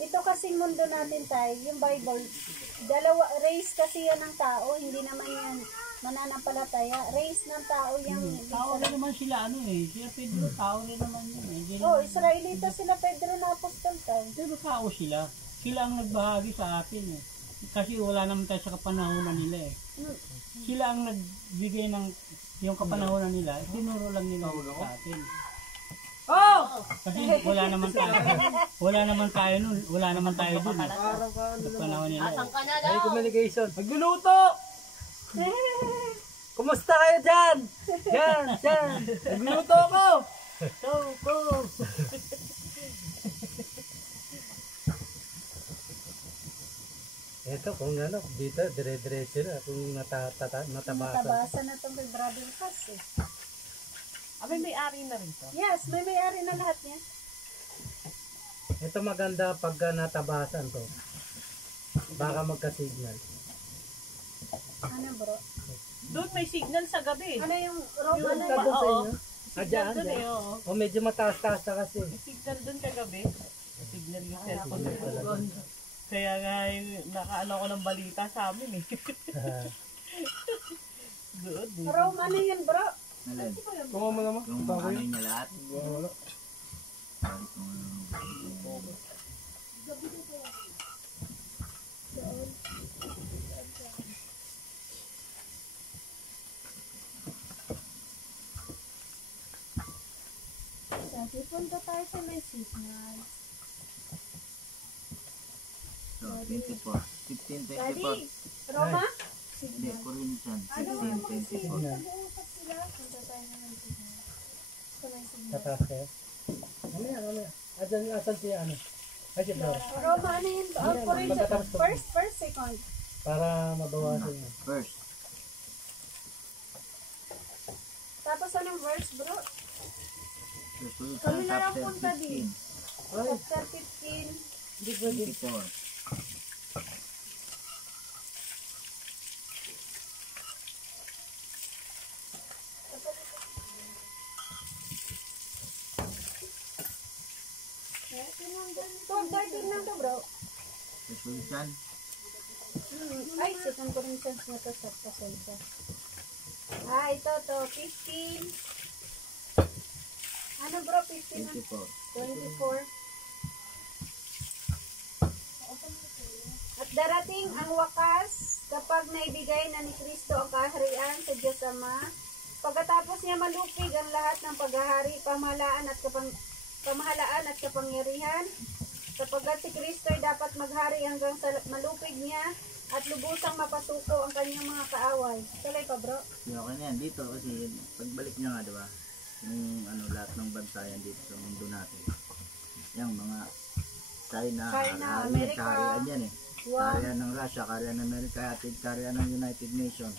Ito kasing mundo natin tayo, yung Bible, race kasi yan ng tao, hindi naman yan mananampalataya. Race ng tao yung tao rin naman sila sila Pedro, tao rin naman yun eh. Hindi Oh, naman- Israelita sila Pedro na apostol tayo. Pero tao sila. Sila ang nagbahagi sa atin eh. Kasi wala naman tayo sa kapanahonan nila eh. Sila ang nagbigay ng yung kapanahonan nila, tinuro lang nila sa atin. Oh! Kasi wala naman tayo nun, wala naman tayo dun. Sa panahon nila. Ay, communication. Magluluto! Kumusta kayo dyan? Dyan! Nagluluto ako! Go! Ito, kung dito, dire-diretso na. Kung natabasan. Natabasan na itong kay Brother Cass eh. May-ari na rin to. Yes, may-ari na lahat niya. Ito maganda pag natabasan to. Baka magka-signal. Ano bro? Doon may signal sa gabi. Ano yung road? Yung Ano doon sa oo. inyo? Signal Dyan. doon eh, oo. O medyo mataas-taas na kasi. May signal doon kagabi. Signal yung cellphone ko. Kaya nga nakaano ko ng balita sa amin eh. Doon. Rome, ano yun bro? Alin? Kung mo naman. Yung ano niya lahat. Wala. Punta tayo sa may signal. So, 24. 15, 24. Daddy, Roma? Hindi, Corinthians. Ano 16, naman kasi 24. nag-uusap sila. Punta tayo na ng signal. Sa may signal. Tataas kayo. Mamaya. Asan siya ano? Ay, siya daw. Roma, ano yun? Corinthians. First, second. Para mabawasan niya. First. Tapos anong verse, bro? Corinthians Kami na lang chapter punta din. 15. Chapter 15. 24. Lang to, bro. Corinthians. Ay, second Corinthians na to sa pasensya. Ito to, 15. Ano bro, 15 na? 24. 24. At darating ang wakas kapag naibigay na ni Kristo ang kaharian sa Diyos Ama. Pagkatapos niya malupig ang lahat ng paghahari, pamahalaan at kapangyarihan, sapagkat si Kristo ay dapat maghari hanggang sa malupig niya at lubusang mapasuko ang kanyang mga kaaway. Tuloy pa, bro. Okay na yan. Dito kasi pagbalik niya nga, diba? Yung lahat ng bansa yan dito sa mundo natin. Yung mga China, Amerika. kaharian yan eh. Wow. Kaharian ng Russia, kaharian ng Amerika, kaharian ng United Nations.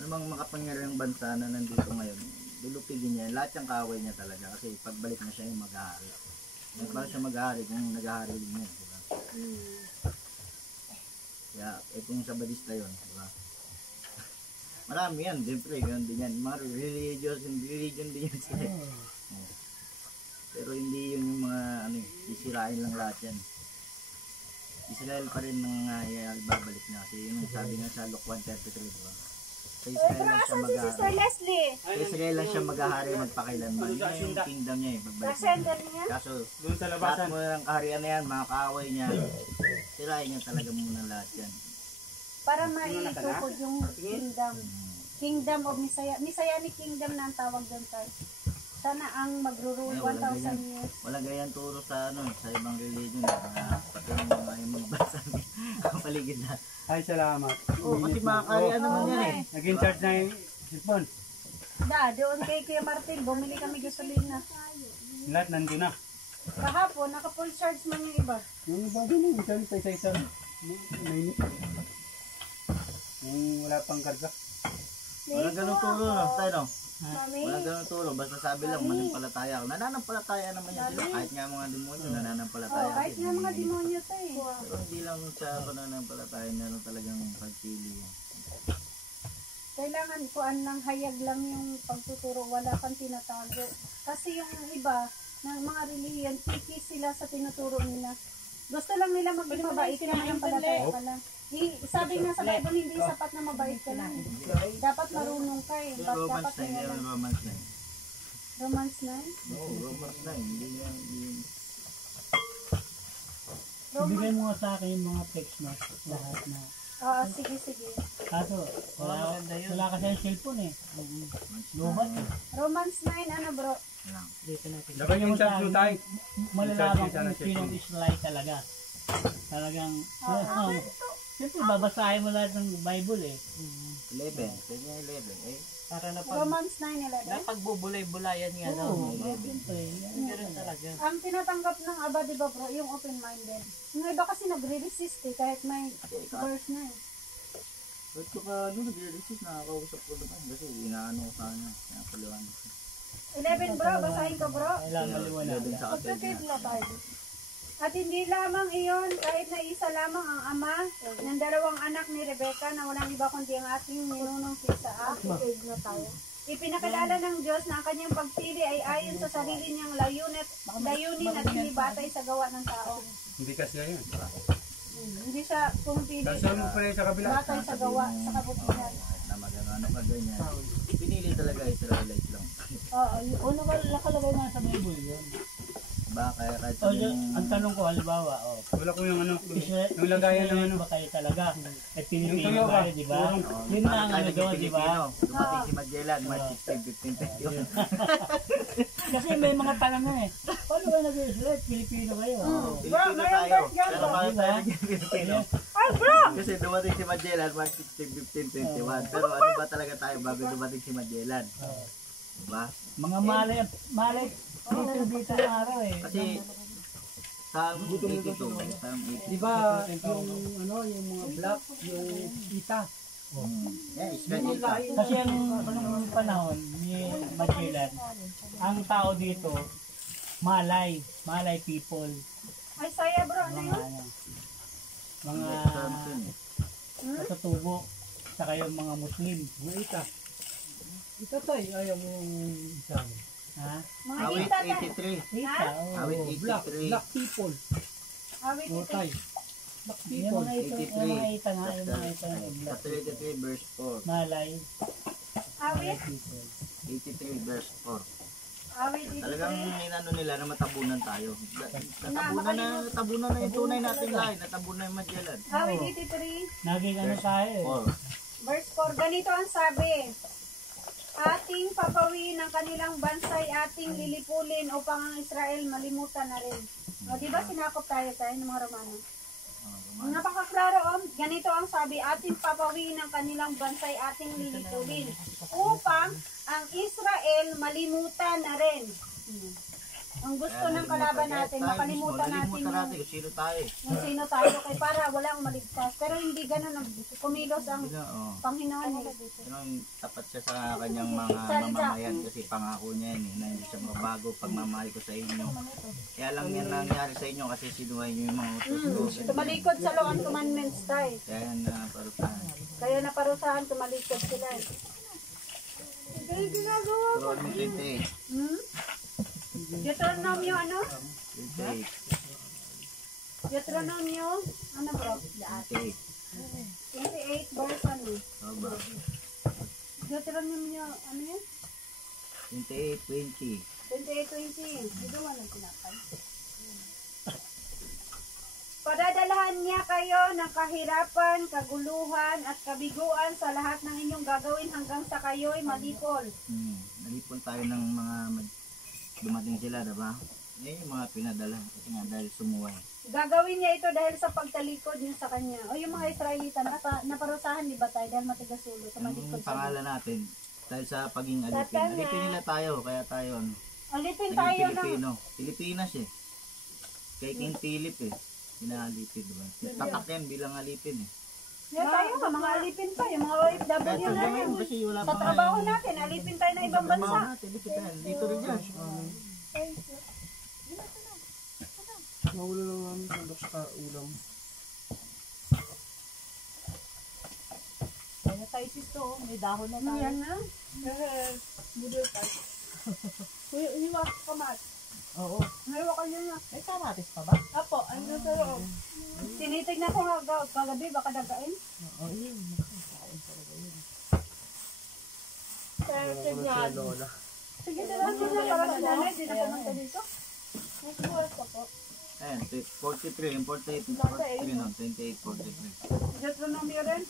Ano bang makapangyarihang bansa na nandito ngayon? Lulupigin niya. Lahat yung kaaway niya talaga. Kasi pagbalik na siya yung mag-ahari. Para siya mag-ahari kung nag-ahari din niya. Diba? Kaya, kung sa Badista yun, diba? Marami yan, siyempre, ganun din yan. Mga religion din yan sila. Pero hindi yun yung mga, sisirain lang lahat yan. Israel pa rin nang babalik na. Kasi yun yung sabi nga sa Luke 1:33, diba? Sa Israel lang siya Si Sister mag-ahari. Leslie. Sa Israel lang siya mag-ahari magpakailanman. Yun yung kingdom niya eh, pagbalik niya. Sender niya. Kaso, Doon sa lahat labasan. mo ng kaharian na yan, mga kaaway niya, sirain niya talaga muna lahat yan. Para maitukod yung kingdom. Kingdom of Messianic kingdom na ang tawag doon tayo. Sana ang magro-rule Ay, walang 1,000 ganyan. years. Walang ganyan turo sa sa ibang religion pati yung mga ibang bansa ang paligid na. Ay, salamat. Kasi mga kaharian naman yan eh. Naging charge na yung cellphone. Doon kay Kuya Martin, bumili kami gasolina. Lahat nandun na. Kahapon, naka-full charge man yung iba. Yung iba din yung isa-isa. Mainit. Yung wala pang karga. Walang ganun turo no, tayo no. Mami, Walang ganun turo, basta sabi lang mananampalataya ako. Nananampalataya naman yan sila, kahit nga mga demonyo nananampalataya. kahit nga mga demonyo to eh. Pero hindi lang sa pananampalataya, meron talagang pagpili yan. Kailangan kuan lang, hayag lang yung pagtuturo, wala kang tinatago. Kasi yung iba, ng mga relihiyon, picky sila sa tinuturo nila. Gusto lang nila maging mabait ka na ng palataya ka lang. Sabi nga sa Bible, hindi sapat na mabait ka lang. Dapat marunong ka eh. Romans Dapat 9, nila lang. Romans 9. Romans 9? Oo, Romans 9, hindi yan. Ibigay mo nga sa akin yung mga text mo. Lahat na. Oo, sige. Kaso, wala kasi yung cellphone eh. Lubat eh. Romans 9, ano bro? Lang. Dapat yung charge mo tayo. Malalaman kung sinong Israelite talaga. Talagang, siyempre babasahin mo lahat ng Bible eh. 11, pwede nga 11. Para na Romans 9:11. pagbubulay-bulayan nga daw. Oo, siyempre. Ganun talaga. Ang tinatanggap ng Aba, di ba bro, yung open-minded. Yung iba kasi nagre-resist eh, kahit may verse na eh. Ba't ko ka nagre-resist, nakakausap ko naman. Kasi inaano ko sana, pinapaliwan ko. 11 bro, basahin ko bro. Kailangan maliwanag. Sa atin Pagkakit na. na tayo. At hindi lamang iyon, kahit na isa lamang ang ama ng dalawang anak ni Rebecca na walang iba kundi ang ating ninunong si Isaac. Ipinakilala ng Diyos na ang kanyang pagpili ay ayon sa sarili niyang layunin at hindi batay sa gawa ng tao. Hindi kasi yun. Hindi siya pumipili Kasama mo pa rin sa kabila. batay sa gawa, sa kabutihan. Na magano ka ganyan. Pinili talaga Israelite lang. Oo, Nakalagay na sa Bible yun. Diba? Kaya kahit O, sabihin ang tanong ko, halimbawa, Wala ko yung ano. Israel, Yung lagayan ng ano. ba kayo talaga? Eh, Pilipino Yung tuyo kayo, ba? di ba? oh, Yun bakit na ang tayo ano naging doon, di ba? Pilipino? Dumating si Magellan, March 16, 15, 21. Kasi may mga tanong na eh. Paano ba nag-Israel? Pilipino kayo. Pilipino tayo. Pero bakit tayo naging Pilipino? Kasi dumating si Magellan, March 16, 15, 21. Pero ano ba talaga tayo bago dumating si Magellan? Diba? Mga malay dito ng araw eh. Kasi Psalm 82, Psalm 82. Di ba yung ano, yung mga black, yung kita. Yeah, Israel ka. Kasi anong panahon ni Magellan, ang tao dito, Malay people. Ay, saya bro, ano Mga yun? ano, mga Psalms yun eh. katutubo, saka yung mga Muslim. Mga ita. Ita tayo, ayaw mo yung isa. Ha? Mga Awit hita 83. Kita, oh. Awit Black 83. people. Awit O ito. tayo. Black Yung people. mga ito, yung mga ita nga, yung mga ita yung Chapter 83 verse 4. Malay Awit. people. 83 verse 4. Awit ito. Talagang inano nila na matabunan tayo. Natabunan na yung tunay nating lahi. Natabunan yung Magellan. Awit 83. Naging ano tayo eh. 4. Verse 4, ganito ang sabi. Ating papawiin ang kanilang bansay, ating lilipulin upang ang Israel malimutan na rin. O, di ba sinakop tayo ng mga Romano? Napakaklaro, ganito ang sabi, ating papawiin ang kanilang bansay, ating lilipulin upang ang Israel malimutan na rin. Ang gusto ng kalaban natin, makalimutan natin kung sino tayo. yung sino tayo, kay para walang maligtas. Pero hindi ganun, kumilos ang Panginoon. Yung tapat siya sa kanyang mga mamamayan kasi pangako niya yun na hindi siya mabago pagmamahal ko sa inyo. Kaya lang yan nangyari sa inyo kasi sinuhay niyo yung mga utos ko. Tumalikod sa law and commandments tayo. Kaya na parutan. Kaya naparusahan, tumalikod sila. Ito yung ginagawa ko. Pero ano 28? Deuteronomio ano? 28. Deuteronomio, ano bro? 28. 28 verse ano? Oba. Deuteronomio, ano yun? 28, 20. 28:20. Dito mo nang pinapay. Padadalahan niya kayo ng kahirapan, kaguluhan, at kabiguan sa lahat ng inyong gagawin hanggang sa kayo'y malipol. Nalipol tayo ng mga dumating sila, diba? Eh, yung mga pinadala kasi nga dahil sumuway. Gagawin niya ito dahil sa pagtalikod niyo sa kanya. O yung mga Israelita, naparusahan di ba tayo dahil matigas ulo, tumalikod Ang sa pangalan natin, dahil sa paging alipin. Alipin nila tayo, kaya tayo alipin naging tayo ng Pilipino. Pilipinas eh. Kay King Philip eh. Pinaalipin, diba? Tatak yan bilang alipin eh. yan tayo nga, mga alipin pa, yung mga OFW na yan. Kasi wala Sa pa trabaho natin, alipin tayo ng ibang bansa. Dito rin yan. Maulo lang namin sandok sa ulam. Kaya tayo sisto, may dahon na tayo. Yan na. Budol tayo. Iwas kamat. Oo. Ngayon ka yun na. May kamatis pa ba? Apo, ano sa loob? Tinitignan ko nga kagabi, baka dagain. Oo, yun. Pero tignan. Lola. Sige, tirahan mo na para sa nanay, di na pumunta dito. Next oras pa po. Ayan, 43, yung 48, 43 no, 28, 43. Deuteronomio rin.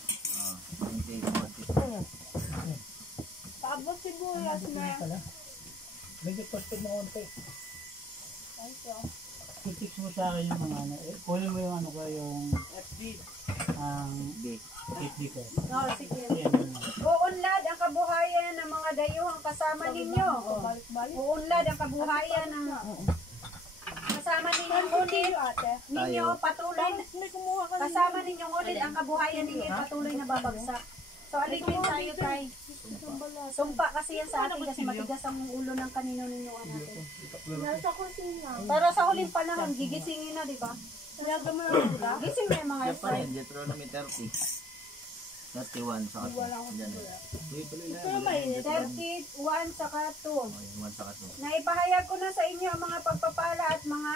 28, 43. Paabot si Buyas na. Medyo pagpag na konti. Ay, so. I-fix mo sa akin yung mga ano. Kunin mo yung ano ko, yung ang B. FB ko. No, sige. Yan yun. Uunlad ang kabuhayan ng mga dayuhang kasama ninyo. Uunlad ang kabuhayan ng kasama ninyo ngunit ninyo patuloy kasama ninyo ngunit ang kabuhayan ninyo ay patuloy na babagsak. So alipin tayo tay. Sumpa kasi yan sa atin kasi matigas ang ulo ng kanino ninyo natin. Pero sa huling panahon gigisingin na, di ba? Gising na yung mga Yan pa rin, Israel. Deuteronomy 30. 31 sa kato. Yan. Tuloy na. 31 saka 2. Oh, yung 1 sa kato. Naipahayag ko na sa inyo ang mga pagpapala at mga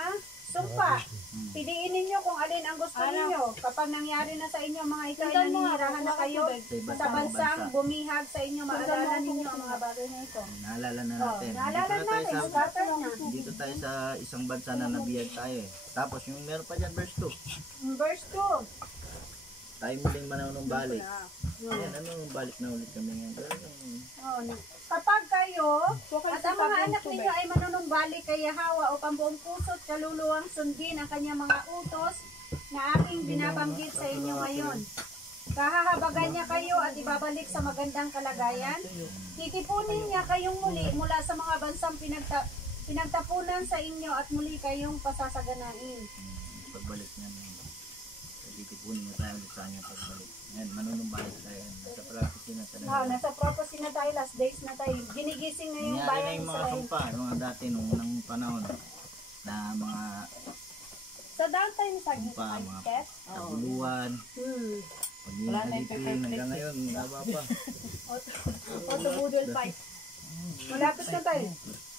Sumpa. Piliin ninyo kung alin ang gusto ninyo. Kapag nangyari na sa inyo mga ito ay naninirahan na kayo sa bansang bumihag sa inyo, maalala ninyo ang mga bagay na ito. Naalala na natin. Naalala natin, starter na. Dito tayo sa isang bansa na nabiyag tayo eh. Tapos yung meron pa dyan verse 2. Verse 2. Tayo muling manananumbalik. Ayan, balik na ulit kami ngayon. Kapag kayo at ang mga anak ninyo ay manunumbalik kay Yahweh upang buong puso at kaluluwang sundin ang kanyang mga utos na aking binabanggit sa inyo ngayon. Kahahabagan niya kayo at ibabalik sa magandang kalagayan. Titipunin niya kayong muli mula sa mga bansang pinagtapunan sa inyo at muli kayong pasasaganain. Pagbalik niya, titipunin niya tayo ulit sa kanyang pagbalik. Yan, manunumbalik tayo. Nasa prophecy na tayo. Nasa prophecy na tayo, last days na tayo. Ginigising na yung Nangyari na bayan yung mga Israel. sumpa, mga dati nung unang panahon na mga Sa downtime sa sumpa, mga kaguluhan, Hmm. pag-iinalitin hanggang ngayon, naba pa. Auto budol fight. Malapit na tayo.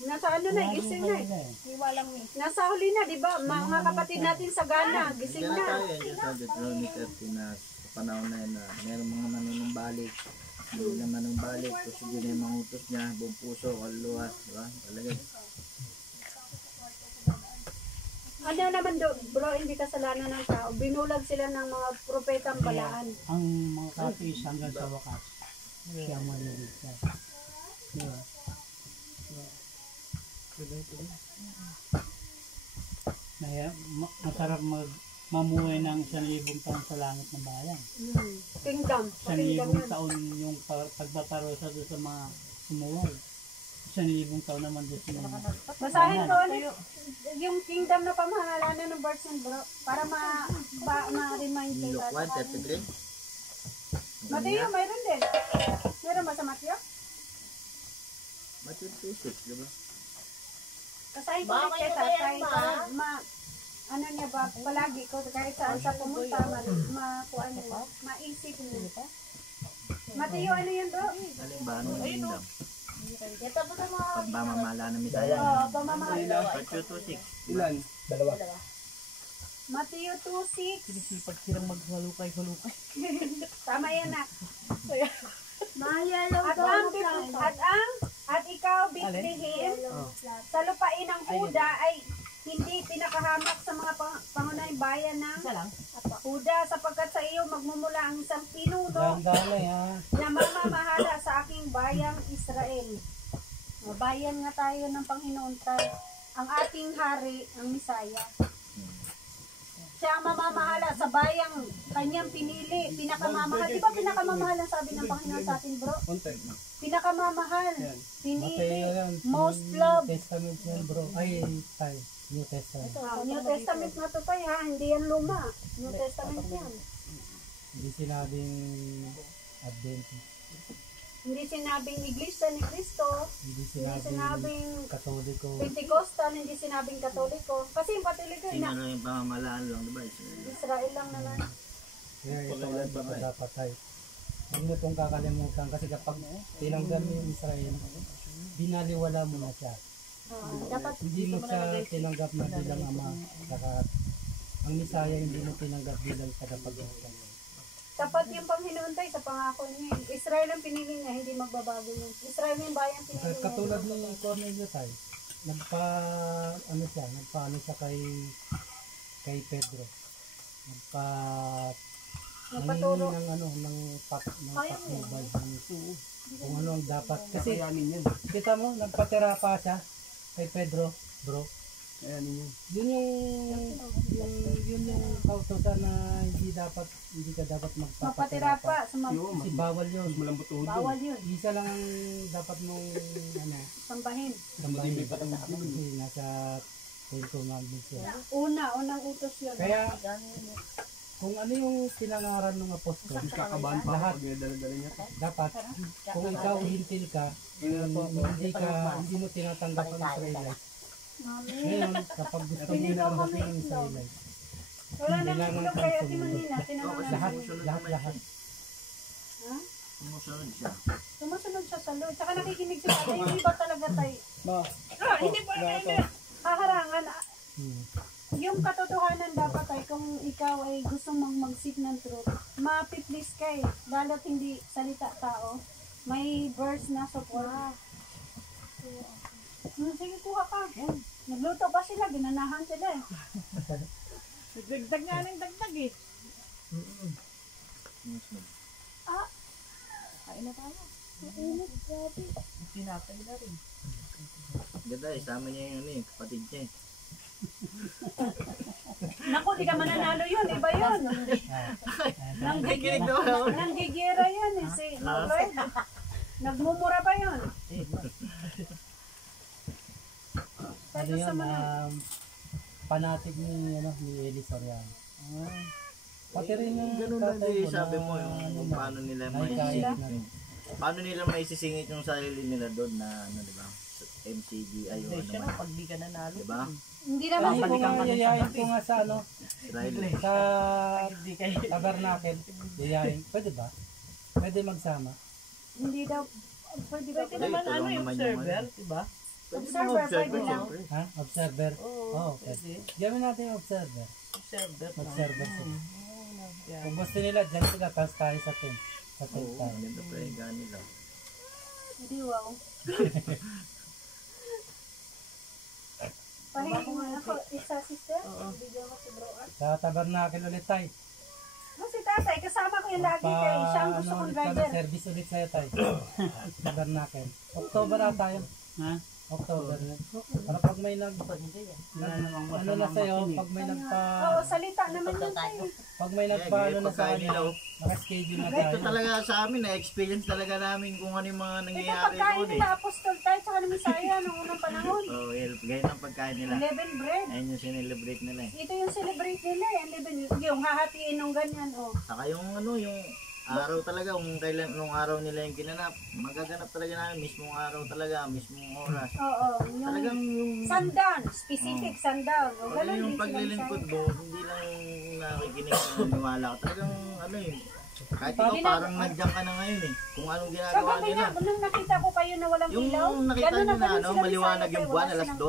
Nasa ano na, gising na eh. Nasa huli na, di ba? Mga kapatid natin sa Ghana, gising Nandiyan na na. tayo, yan sa Deuteronomy 13 na sa panahon na yun na meron mga manunumbalik, hindi na manunumbalik, kasi yun yung mga utos niya, buong puso, kaluluwa, di ba? Talaga. Ano naman do, bro, hindi kasalanan ng tao. Binulag sila ng mga propetang balaan. Ang mga kapis hanggang sa wakas, siya maliligtas. Diba? Masarap mamuhay ng 1,000 taon sa langit ng bayan. Kingdom. 1,000 taon yung pagpaparosa doon sa mga sumuwal. 1,000 taon naman doon sa mga... Basahin ko ulit yung kingdom na pamahalanan ng verse bro. Para ma-remind kayo. Luke 1:33. Mateo, mayroon din. Meron ba sa Mateo? Matthew 2:6, di ba? Basahin ko ulit kita. Kahit ano niya ba, palagi ko, kahit saan sa pumunta, makuha niya, maisip niya. Mateo, ano yun bro? Alin ba? Ano yung kingdom? Pagmamamala ng Misaya. Oo, pamamahal. Matthew 2:6. Ilan? Dalawa. Mateo 2:6. Sinisipag silang maghalukay-halukay. Tama yan na. Mahalaw At ikaw, Bethlehem, sa lupain ng Huda ay hindi pinakahamak sa mga pangunahing bayan ng Huda, sapagkat sa iyo magmumula ang isang pinuno Gandalay ha. na mamamahala sa aking bayang Israel. Bayan nga tayo ng Panginoon tayo. Ang ating hari, ang Misaya. Siya ang mamamahala sa bayang kanyang pinili, pinakamamahal. Di ba pinakamamahal ang sabi ng Panginoon sa atin, bro? Pinakamamahal, pinili, most loved. Testament yan bro. Ay, tayo. New Testament. New Testament na to tayo ha, hindi yan luma. New Testament yan. Hindi sinabing Adventist. Hindi sinabing Iglesia ni Cristo, Hindi hindi sinabing Katoliko. Pentecostal, hindi sinabing Katoliko. Kasi yung Katoliko, Sino lang yung pamamalaan lang, di ba? Israel lang naman. Kaya ito ang dapat tayo. Huwag mo itong kakalimutan kasi kapag tinanggal mo yung Israel, binaliwala mo na siya. Dapat Hindi mo siya tinanggap na bilang ama. Saka ang Misaya hindi mo tinanggap bilang tagapagligtas. tapat yung Panginoon tayo sa pangako niya. Israel ang pinili niya, hindi magbabago yun. Israel yung bayan pinili niya. Katulad ni Cornelio tayo, nagpaano siya kay Pedro. Nagpaturo. ng patnubal kung ano ang dapat. Kasi kita mo, nagpatira pa siya kay Pedro, bro. Yun yung kautosan na hindi ka dapat Magpatira pa. Kasi bawal yun. Bawal yun. Isa lang ang dapat mong Sambahin. sambahin. Kasi nasa Ten Commandments yun. Unang utos yun. Kaya kung ano yung pinangaral ng apostol, lahat dapat kung ikaw hintil ka, hindi mo tinatanggap ang Israelites. Ngayon, kapag gusto mo tanggapin ang Israelites, Wala naman tulog kay Ate Manila. lahat. Ha? Sumusunod siya. Sumusunod siya sa Lord. Saka nakikinig siya. Hindi ba talaga tayo? Hindi ba talaga? Haharangan. yung katotohanan dapat ay kung ikaw ay gusto mong mag-seek ng truth, mapiplease ka eh. Lalo't hindi salita tao. May verse na support. Sige, kuha ka. Nagluto pa sila, ginanahan sila eh. Dagdag nga ng dagdag eh. Kain na tayo. Mainit, grabe. Tinapay na rin. Ganda, isama niya yung kapatid niya eh. Naku, di ka mananalo yun. Iba yun. Nanggigera yan eh. Si Lord. Nagmumura pa yun. Ano yun, panatig ni Eli Soriano. Pati rin yung Ganun lang tatay din ko sabi na, mo yung paano nila nakikita. paano nila maisisingit yung sarili nila doon na di ba? MCD ay Hindi yung siya ano na man. pag di ka nanalo. Di ba? Hindi naman Ay, siguro. kung yayain ko nga sa Israel. sa Hindi kayo. tabernacle, yayain, pwede ba? Pwede magsama. Hindi daw. Pwede ba? Pwede naman ito ano lang yung naman observer, yung diba? Observer, pwede lang. syempre. Ha? Observer. Oo, pwede. pwede. Gawin natin yung observer. Observer. Observer sila. Yan. Kung gusto nila, dyan sila, tapos tayo sa tent. Sa tent Oo, tayo. ganda pa yung nila. Hindi, wow. Pahingi mo ako, isa sister. Bigyan ko si bro. Sa tabernacle ulit tayo. Si tatay, kasama ko yung lagi kayo. Siya ang gusto kong ulit kami, driver. service ulit sa'yo tayo. Tabernacle. October na tayo. Ha? October na. Para pag may Wala namang ano na sa'yo, pag may Oo, salita naman yun tayo. pag may nagpaano na sa pagkain nila. kanya, naka-schedule na Ito tayo. talaga sa amin, na-experience talaga namin kung ano yung mga Ito nangyayari pagkain doon eh. nila, apostol tayo, tsaka naman saya nung unang panahon. Oh, ganyan ang pagkain nila. 11 bread. Ayun yung sinelebrate nila eh. Ito yung celebrate nila eh. 11, yung hahatiin ng ganyan, oh. Saka yung yung araw talaga, kung kailan, nung araw nila yung ginanap, magaganap talaga namin, mismong araw talaga, mismong oras. Oo, yung Talagang yung, sundown, specific sundown. O, pag ganun yung din paglilingkod sila mo, hindi lang nakikinig na naniwala ka. Talagang kahit ikaw parang nandiyan ka na ngayon eh. Kung anong ginagawa Kagabi nila. nga, nung nakita ko kayo na walang Yung ilaw, nakita ganun nyo na ganun sila maliwanag Bisaya, yung kaya buwan, wala alas silang-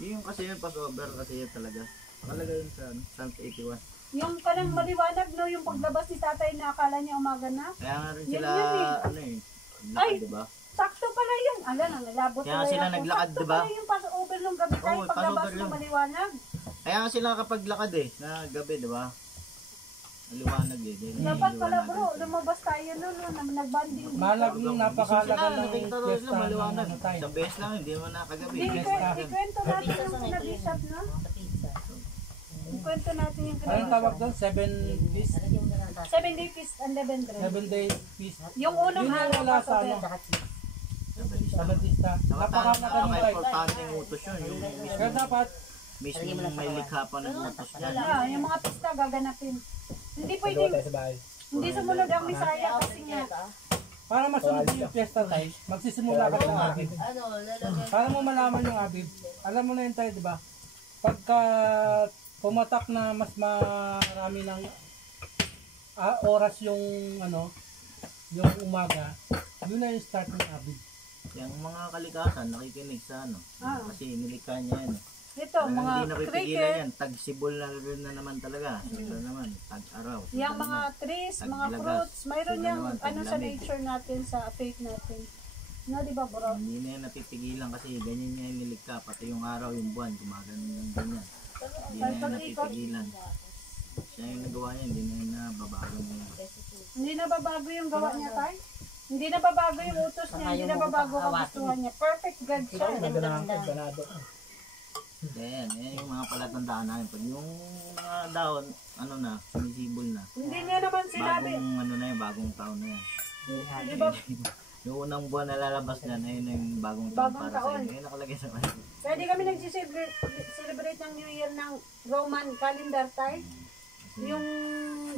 2. Yung kasi yung Passover kasi yun talaga. Talaga yun sa Santa 81. Yung kanang maliwanag, no, yung paglabas ni tatay na akala niya umaga na. Kaya nga rin Yun sila, yun ano Ay! lakad, diba? Sakto pala yun. Ala, nalabot Kaya tuloy sila ako. naglakad, Sakto diba? pala yung Passover nung gabi kahit Oo, paglabas Passover ng yun. maliwanag. Kaya nga sila kapag lakad eh, na gabi, diba? Maliwanag eh. Ganyan, Dapat pala maliwanag. bro, lumabas tayo nun, nagbanding dito. Malag yung napakalaga Sila, ng nakita daw fiesta sila ng maliwanag. ano tayo. Isang beses lang, hindi mo nakagabi. Ikwento natin yung kinabisap, no? Ikwento natin yung Anong tawag kinabisap. doon? 7 piece? 7 day feast and 11 bread. 7 days piece. Yung unang Yun yung araw wala pa sa ano. Sa Batista. Napakalaga ng May tayo. importanteng utos yun. Yung Kaya dapat, mismo may likha pa ng utos yan. Yung mga pista gaganapin. Hindi pwedeng, hindi sumunod ang misaya kasi nga. para masunod yung fiesta tayo, magsisimula ka sa Abib. Para mo malaman yung Abib, alam mo na yun tayo, di ba? Pagka pumatak na mas marami ng oras yung yung umaga, yun na yung start ng Abib. Yung mga kalikasan, nakikinig sa ano. Kasi nilikha niya yan eh. Ito, Talagang mga hindi napipigilan cricket, yan. Tag-sibol na rin na naman talaga. Sila naman, tag-araw. Sila yung mga naman. trees, mga Taglagas. fruits, mayroon Sila yung naman, ano sa taglamig. nature natin, sa faith natin. No, di ba bro? Hindi na yan napipigilan kasi ganyan niya yung nilikha. Pati yung araw, yung buwan, gumagano ng ganyan. Hindi na yan napipigilan. Siya yung nagawa niya, hindi na yan nababago niya. Hindi na babago yung gawa niya tayo. Hindi na babago yung utos niya, hindi na babago ang gustuhan niya. Perfect God siya. Yan yung mga palatandaan namin. Pag yung mga dahon, ano na, sumisibol na. Hindi niya naman sinabi. Bagong ano na yan, bagong taon na yan. Di ba? Yung unang buwan na lalabas na, ayun na yung bagong taon Bagong para sa taon. inyo. Yun nakalagay sa kanya. Pwede kami nag-celebrate ng New Year ng Roman calendar tayo. Yung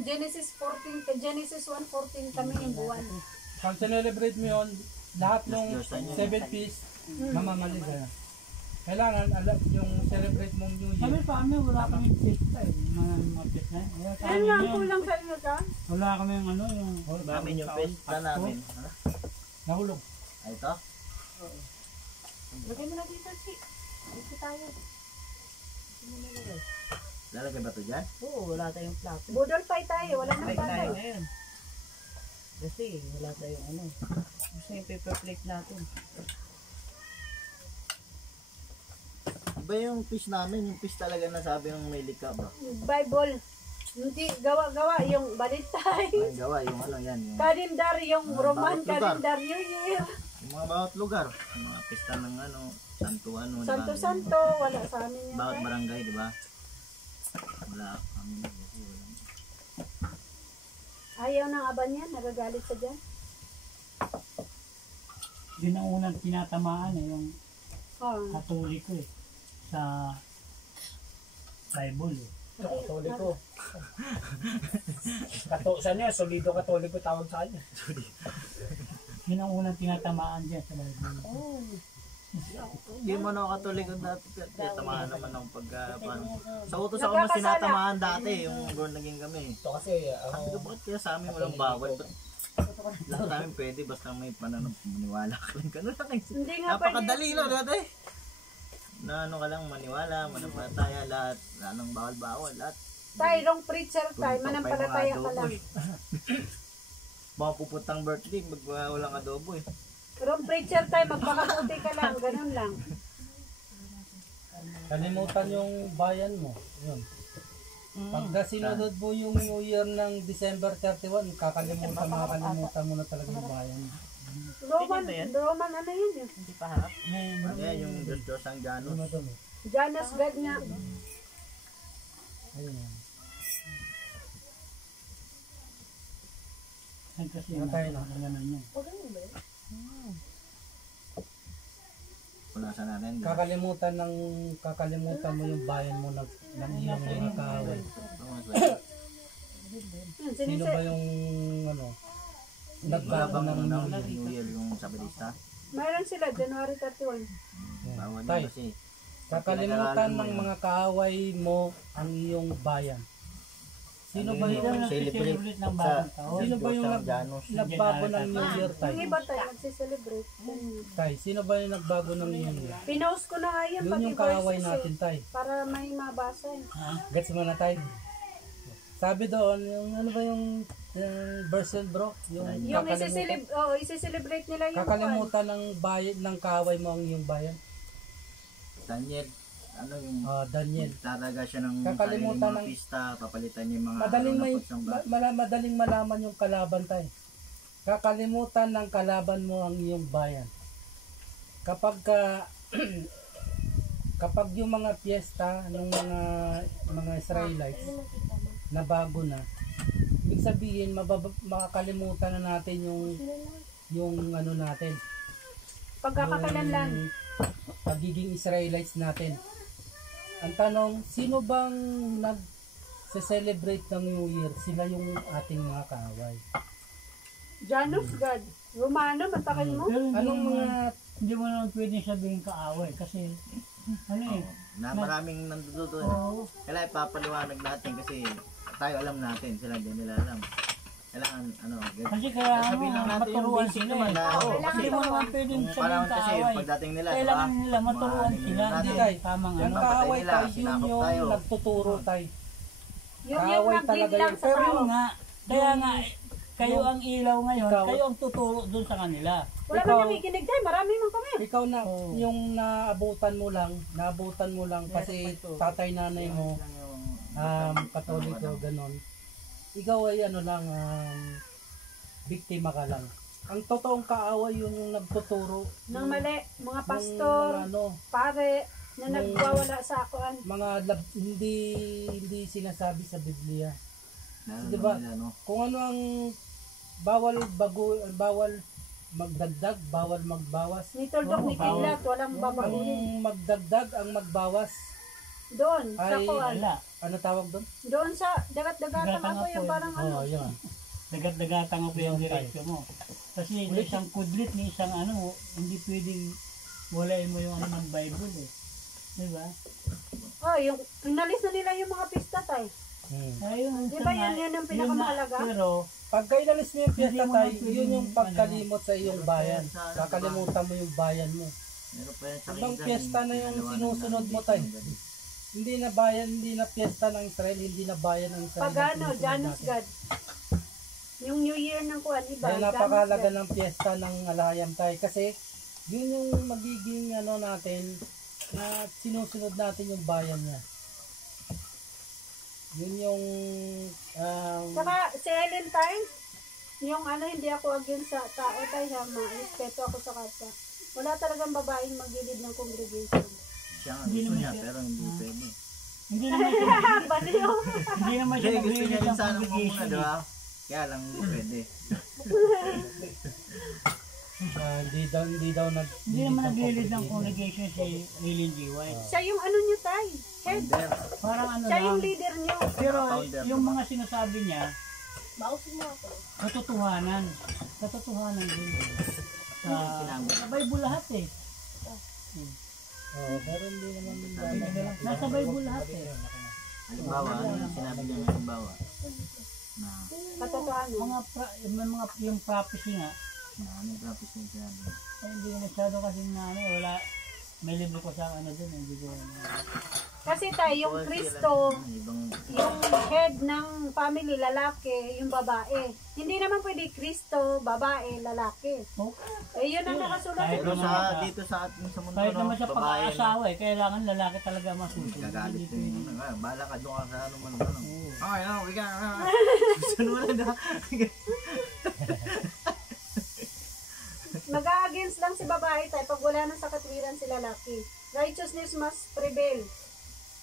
Genesis 14, Genesis 1:14 kami yung buwan. Pag celebrate mo yun, lahat ng Diyos sa inyo. 7 piece, mamamali ka na. Kailangan, alam, yung celebrate mong New Kami Year. pa kami, wala kami pista eh. Mga pista. Kaya sa Ano amin nga ang yun, kulang sa inyo ka? wala kami yung ano, yung Namin yung pesta namin. Ha? Nahulog. Ay, ito? Lagay mo na dito, si. Dito tayo. Lalagay ba ito dyan? Oo, wala tayong plato. Budol pie tayo, wala nang Plate tayo tayo. ngayon. Kasi wala tayong ano. Gusto yung paper plate natin. Iba yung fish namin, yung fish talaga na sabi ng may lika ba? Bible. Hindi, gawa-gawa yung balitay. Ang gawa, yung ano yan. Yung, Kalendar, yung Roman bawat lugar. calendar New Year. yung mga bawat lugar. Yung mga pista ng ano, santo ano. di ba? Santo-santo, wala sa amin yan. Bawat tayo. barangay, di ba? Wala kami kasi wala. Ayaw ng aban yan, nagagalit sa dyan. Yun ang unang tinatamaan yung Oh. Katoliko sa Bible Katoliko. Sa niya, solido katoliko tawag sa kanya. Yun ang unang tinatamaan dyan sa Bible. Hindi mo na katoliko dati. Kaya tamahan naman ng paano. Sa utos ako mas tinatamaan dati, yung born naging kami. Ito kasi, Sabi ko, bakit kaya sa amin walang bawal? Ba't lahat namin pwede basta may maniwala ka lang. Ganun lang. Hindi nga Napakadali lang dati. Na ano ka lang, maniwala, manampalataya, lahat. Wala nang bawal-bawal, lahat. Tayo, wrong preacher tayo, Kung manampalataya ka lang. Mga pupuntang birthday, walang adobo eh. Wrong preacher tayo, magpakaputi ka lang, ganun lang. kalimutan yung bayan mo. Yun. Pagka sinunod mo yung New Year ng December 31, makakalimutan mo na talaga yung bayan mo. Roman ano yun yun? Hindi pa harap. Kaya yung Diyos ang Janus. Ano doon? Janus God nga. Ayun. Yan kasi Ano tayo na? ganun yan. Punasan natin. Kakalimutan mo yung bayan mo ng iyong mga kaaway. Sino ba yung nagbago ng New Year yung Sabadista? Mayroon sila, January 31. Bawal Tay, yun kasi. kakalimutan ng mga kaaway mo ang iyong bayan. Sino ba Hindi yung naman nag-celebrate ng bagong taon. Sino ba yung Janus? nagbago ng New Year, Tay? Yung iba tayo nagsiselebrate. Tay, sino ba yung nagbago ng New Year? Pinost ko na nga yan, Yun pati yung kaaway verses natin, Tay. para may mabasa eh. Gets mo na, Tay? Sabi doon, yung ano ba yung version, bro? Yung isi-celebrate nila yung kakalimutan ng bayan ng kaaway mo ang iyong bayan. Daniel, ano yung Daniel. tataga siya ng Kakalimutan mga ng- pista, papalitan niya yung mga Madaling araw may na pagsamba. madaling malaman yung kalaban, Tay. Kakalimutan ng kalaban mo ang iyong bayan. Kapag kapag yung mga piyesta ng mga Israelites na bago na, ibig sabihin makakalimutan na natin yung ano natin, pagkakakilanlan. yung pagiging Israelites natin. Ang tanong, sino bang nag-celebrate ng New Year? Sila yung ating mga kaaway. Janus God. Romano, matakin mo? Pero Anong mga hindi mo naman pwedeng sabihin kaaway kasi ano eh. Na maraming nandududo. Oo. Kailangan ipapaliwanag natin kasi tayo alam natin, sila hindi nila alam. Kailangan Kasi kaya sabihin lang natin yung maturuan basic sila naman eh. na Oo, kasi Hindi mo naman pwedeng yung sabihin panahon kasi yung kaaway. pagdating nila, di ba? Kailangan nila maturuan Mga sila. natin. Hindi, Tay. Tamang Yung ano. papatay kaaway nila, tayo, yun sinakop yung tayo. nagtuturo tayo. Yung Kaaway nag-lead talaga lang yun. sa Pero tao. Yun nga. Kaya nga, kayo ang ilaw ngayon, Ikaw. kayo ang tuturo dun sa kanila. Wala Ikaw- man nakikinig tayo, marami man kami. Ikaw na, Oo. yung naabutan mo lang kasi tatay nanay mo, katoliko, ganon. Ikaw ay biktima ka lang. Ang totoong kaaway yun yung nagtuturo. Nang mali, mga ng pastor, pare, na Nung- nagwawala sa akuan. hindi sinasabi sa Biblia. Lalo Di ba? naman nila, no? Kung ano ang bawal magdagdag, bawal magbawas. Ni Tuldok, Oo, ni Kidlat, walang Ang babaguhin. magdagdag, ang magbawas, Doon, sa ay- kuan. Wala. ano tawag doon? Doon sa dagat-dagatan Dagatang ako yung apoy. parang ano. Oh, yun. Dagat-dagatan ko yung Yung diretsyo mo. Kasi ni isang kudlit, ni isang hindi pwedeng walain mo yung ng Bible eh. Diba? Oh, yung inalis na nila yung mga pista tayo. Ayun, Di ba yun ang pinakamahalaga? Pero, Pagka inalis mo yung piyesta Hindi mo tayo, na pwedeng, yun yung pagkalimot sa iyong bayan. Sa- Kakalimutan mo yung bayan mo. Meron pa yan sa Ibang Kingston, piyesta na yung pinaliwanag sinusunod namin mo, dito tay. yung gabi. hindi na bayan, hindi na piyesta ng Israel, hindi na bayan ng Israel. Pagano, Janus God. Yung New Year ng kuwan, iba. Kaya napakalaga ng piyesta ng Alahayam tayo kasi yun yung magiging ano natin na sinusunod natin yung bayan niya. Yun yung Saka si Ellen Time, yung ano, hindi ako against sa tao tayo, respeto ako sa kapwa. Wala talagang babaeng magilid ng congregation. Siya nga gusto niya, pero hindi pwede. Hindi naman siya, Baliw. hindi naman siya Hindi, gusto niya naglilid rin ng sana muna, congregation. di ba? Kaya lang hindi pwede. hindi daw Hindi naman naglilid ng congregation si Ellen G. White. Siya yung ano nyo tay, head. Hindi. Parang ano Siya lang. yung leader nyo. Pero Founder yung naman. mga sinasabi niya, katotohanan. Katotohanan din. Sa Bible lahat eh. pero hindi naman Nasa Bible lahat eh. Halimbawa, ano yung sinabi niya ng halimbawa? Na, Katotohanan. Yung prophecy nga, ano yung prophecy niya sinabi? hindi ko masyado kasing wala. May libro ko sa ano dun, hindi ko. Kasi tayo, yung Kristo, Ibang, yung head ng family, lalaki, yung babae. Hindi naman pwede Kristo, babae, lalaki. Oh, Eh, yun ang nakasulat. Kahit pero naman dito sa atin sa mundo, kahit naman sa babae, pag-aasawa eh, kailangan lalaki talaga masusunod. gagalit Hindi din pwede. yun. Bala ka doon ka sa ano man. Okay, we got Gusto mo lang na. Mag-a-against lang si babae tayo pag wala nang sa katwiran si lalaki. Righteousness must prevail.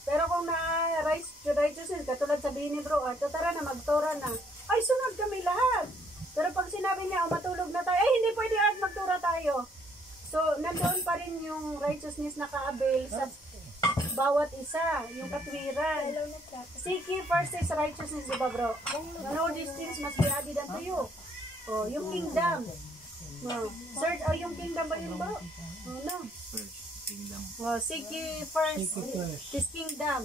Pero kung na righteousness, katulad sabihin ni Bro Art, tara na, magtura na. Ay, sunod kami lahat. Pero pag sinabi niya, matulog na tayo, hindi pwede Art, magtura tayo. So, nandoon pa rin yung righteousness na ka-avail sa bawat isa, yung katwiran. Seek ye first his righteousness, di ba Bro? And all these things must be added unto you. Oh, yung kingdom. Search, yung kingdom ba yun Bro? Oh, no. First kingdom. Seek ye first Seek ye first. His kingdom.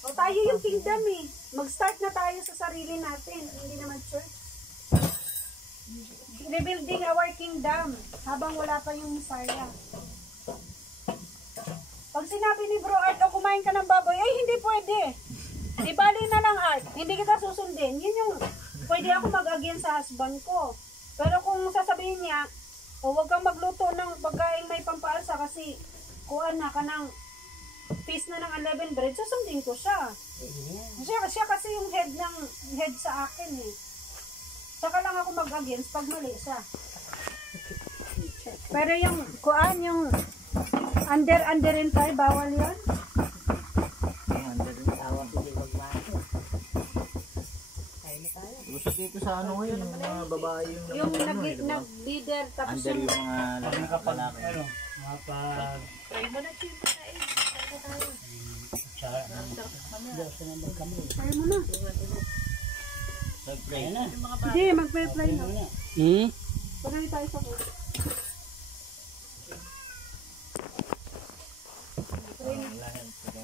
O tayo yung kingdom eh. Mag-start na tayo sa sarili natin. Hindi naman church. Rebuilding our kingdom habang wala pa yung Messiah. Pag sinabi ni Bro Art, o kumain ka ng baboy, ay hindi pwede. Di bali na lang Art. Hindi kita susundin. Yun yung pwede ako mag-against sa husband ko. Pero kung sasabihin niya, o wag kang magluto ng pagkain may pampaalsa kasi kuha na ka ng feast na ng 11 bread, susundin ko siya. Siya kasi yung head sa akin eh. Saka lang ako mag-against pag mali siya. Pero yung kuan, yung under-underin tayo, bawal yan. Gusto dito sa ano ngayon, yung mga babae Yung di ba? nag-leader, tapos Under yung yung mga Kapag lalaki. ano, kapag try mo na siya pagkain. sa Diyos na naman kami. Try mo na. Nag-pray. Ayan na. Hindi, mag-play na. Pagkali tayo sa buhay. Wala yan. Sige.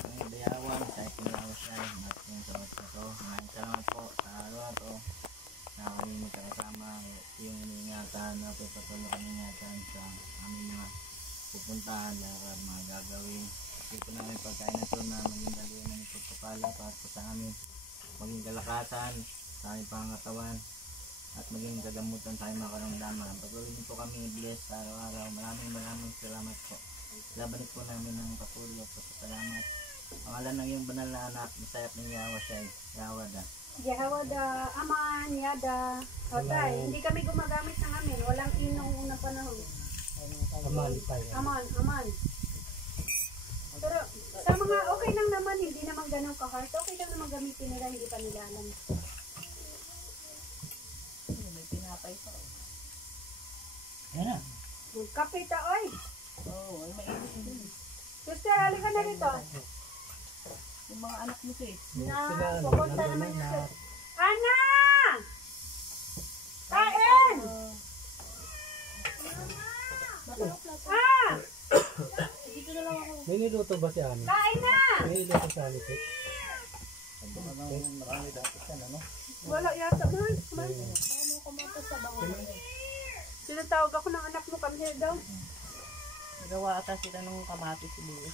Ang dayawan, sa ikinawa siya. Mating sa mga to. Maraming salamat po sa araw na to. Nakakalimig ka kasama. Yung iniingatan na patuloy kami ingatan sa aming mga pupuntahan, lakad, mga gagawin. Ito namin pagkain na ito na maging dalihan ng pagpapala para po sa amin. Maging kalakasan sa aming pangatawan at maging kagamutan sa aming mga karamdaman. Patuloy niyo po kami bless sa araw-araw. Maraming salamat po. Labanin po namin ng patuloy at pasasalamat. Pangalan ng iyong banal na anak, masayap ng Yawa siya, Yawada. Yahawada, Aman, Yada. Okay, hindi kami gumagamit ng amin. Walang inong unang panahon. Aman. Pero sa mga okay lang naman, hindi naman ganun ka-hard. Okay lang naman gamitin nila, hindi pa nila alam. May pinapay pa. Ayan na. Magkape ta, oy. Oo, ay mainit din. Sister, halika na dito. Yung mga anak mo sis. Na, pupunta naman yung sir. Ana! Kain! Ah! Dito na lang ako. May niluto ba si Ami? Kain na! May niluto si Ami, Tek? Wala yata. Man. Paano ko matas sa bangon? Sinatawag ako ng anak mo, come here daw. Nagawa ata sila ng kamatis siguro.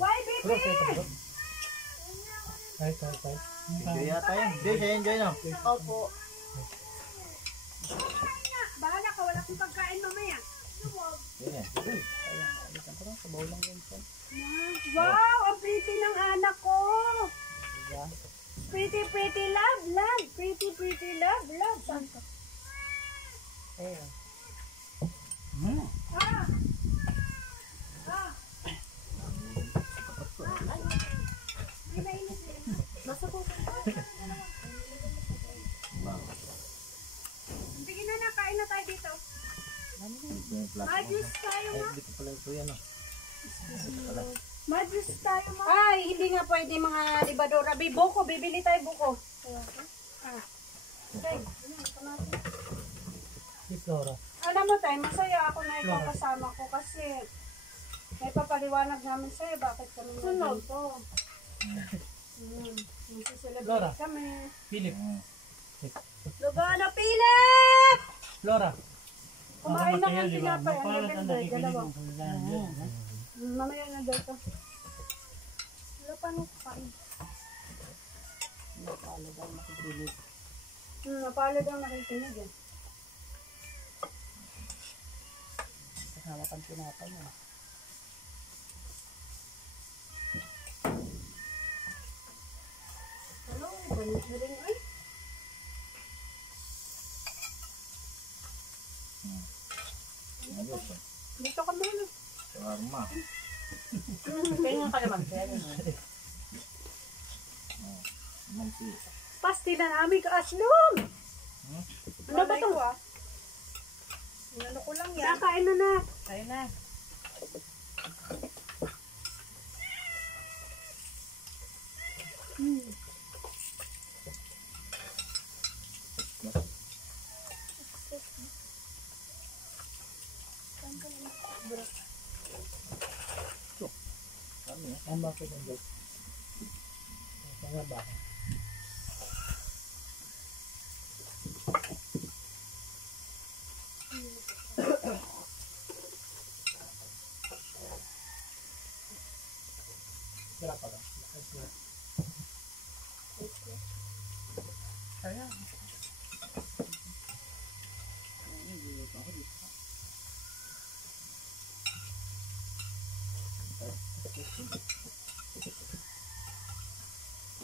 Why, baby? Kahit. Enjoy yata yan. Enjoy no? Opo. Bahala ka, wala kang pagkain mamaya. Yan yan. Sabaw lang yun siya. Wow, ang pretty ng anak ko. Pretty, pretty, love, love. Pretty, pretty, love, love. Saan ka? Ayan. Ah! Ah! May mainit din. Nasa po. Sige na, kain na tayo dito. Mag-juice tayo, ma. Hindi ko pala ito yan no? Mag-juice tayo, ma. Ay, hindi nga pwede mga libadora. Buko, bibili tayo buko. Ah. Okay. Si Flora. Alam mo tayo, masaya ako na ikaw kasama ko kasi may papaliwanag namin sa'yo bakit kami nandito. Laura. Celebrate kami. Philip. Lugano, Philip! Flora. Kumain na ng tinapay. Ang Mapalat ang gaganda, nakikinig dalawa. ng kanilang. Mamaya na dito. Wala pa nung kain. Napalo daw makikinig. Napalad ang nakikinig eh. Kasama kang tinapay mo. Ano? Banit na rin ay. Dito kami na. Sarma. Kaya nga ka naman. Kaya naman. Mansi. Pastila namin kaaslong! Ano ba ito? Inano ko lang yan. Kakain na na. Kaya na. Ang bakit ang dito? Saan ba? Berapa kan? Kaya.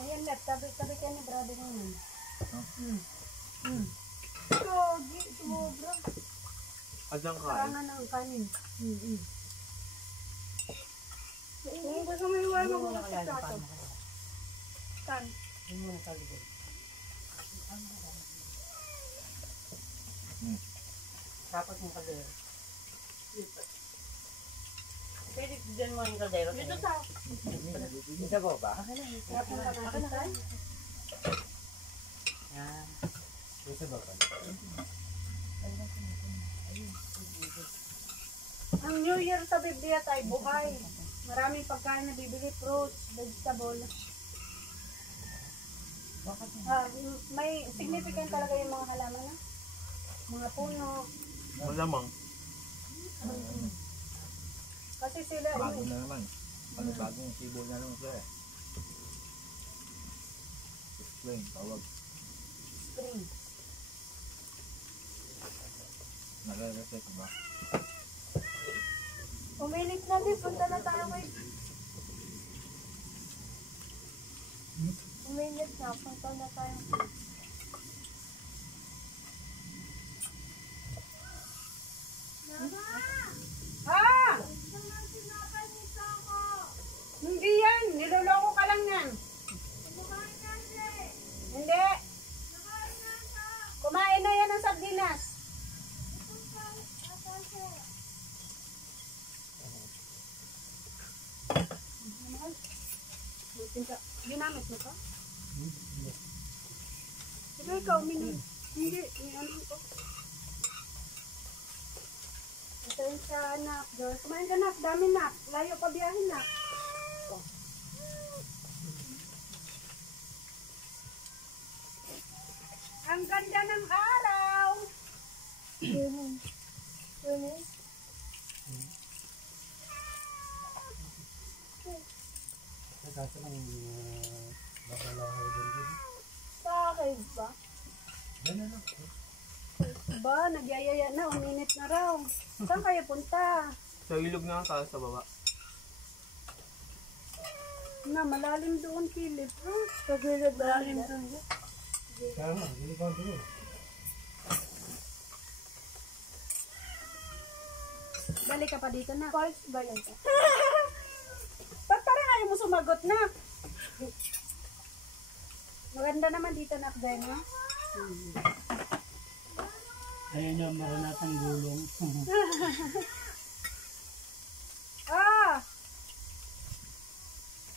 Ayan na, tabi ka ni brother naman. So, sobra. Adang ka. Karangan ng kanin. Kung gusto mo iwan mo muna sa plato. Kan. Hindi mo nakalibig. Dapat yung kaldero. Pwede dyan mo yung kaldero. Dito sa. Isa ba ba? Tapos na natin tayo. Yan. Isa ba ka? Ang New Year sa Biblia tayo buhay. Maraming pagkain na bibili, fruits, vegetable. May significant talaga yung mga halaman na. Mga puno. Malamang. Kasi sila, Bago na naman. Bagong sibo na naman sila eh. Spring, tawag. spring. Nagre-reflect ba? Uminit na din, punta na tayo kay... Uminit na, punta na tayo. Ah! Hindi yan, niloloko ka lang yan. Hindi. Kumain na yan ng sardinas. Ginamit mo ka? Sige, ikaw, uminom. Hindi, ano ko. Atayin sa anak. Kumain ka nak, dami nak. Layo pa biyahin nak. Ang ganda ng araw. kaso lang, babalahay din. Sa akin ba? Ganun lang. Ba, nagyayaya na, uminit na raw. Saan kayo punta? Sa ilog na tayo sa baba. Na, malalim doon, Philip. Sa gilid malalim doon. Kaya nga, hindi ko doon. Balik ka pa dito na. Pulse ba yun? Ba't parang ayaw mo sumagot na? Maganda naman dito na, Beno. Ayun yung maranatang gulong. Ah!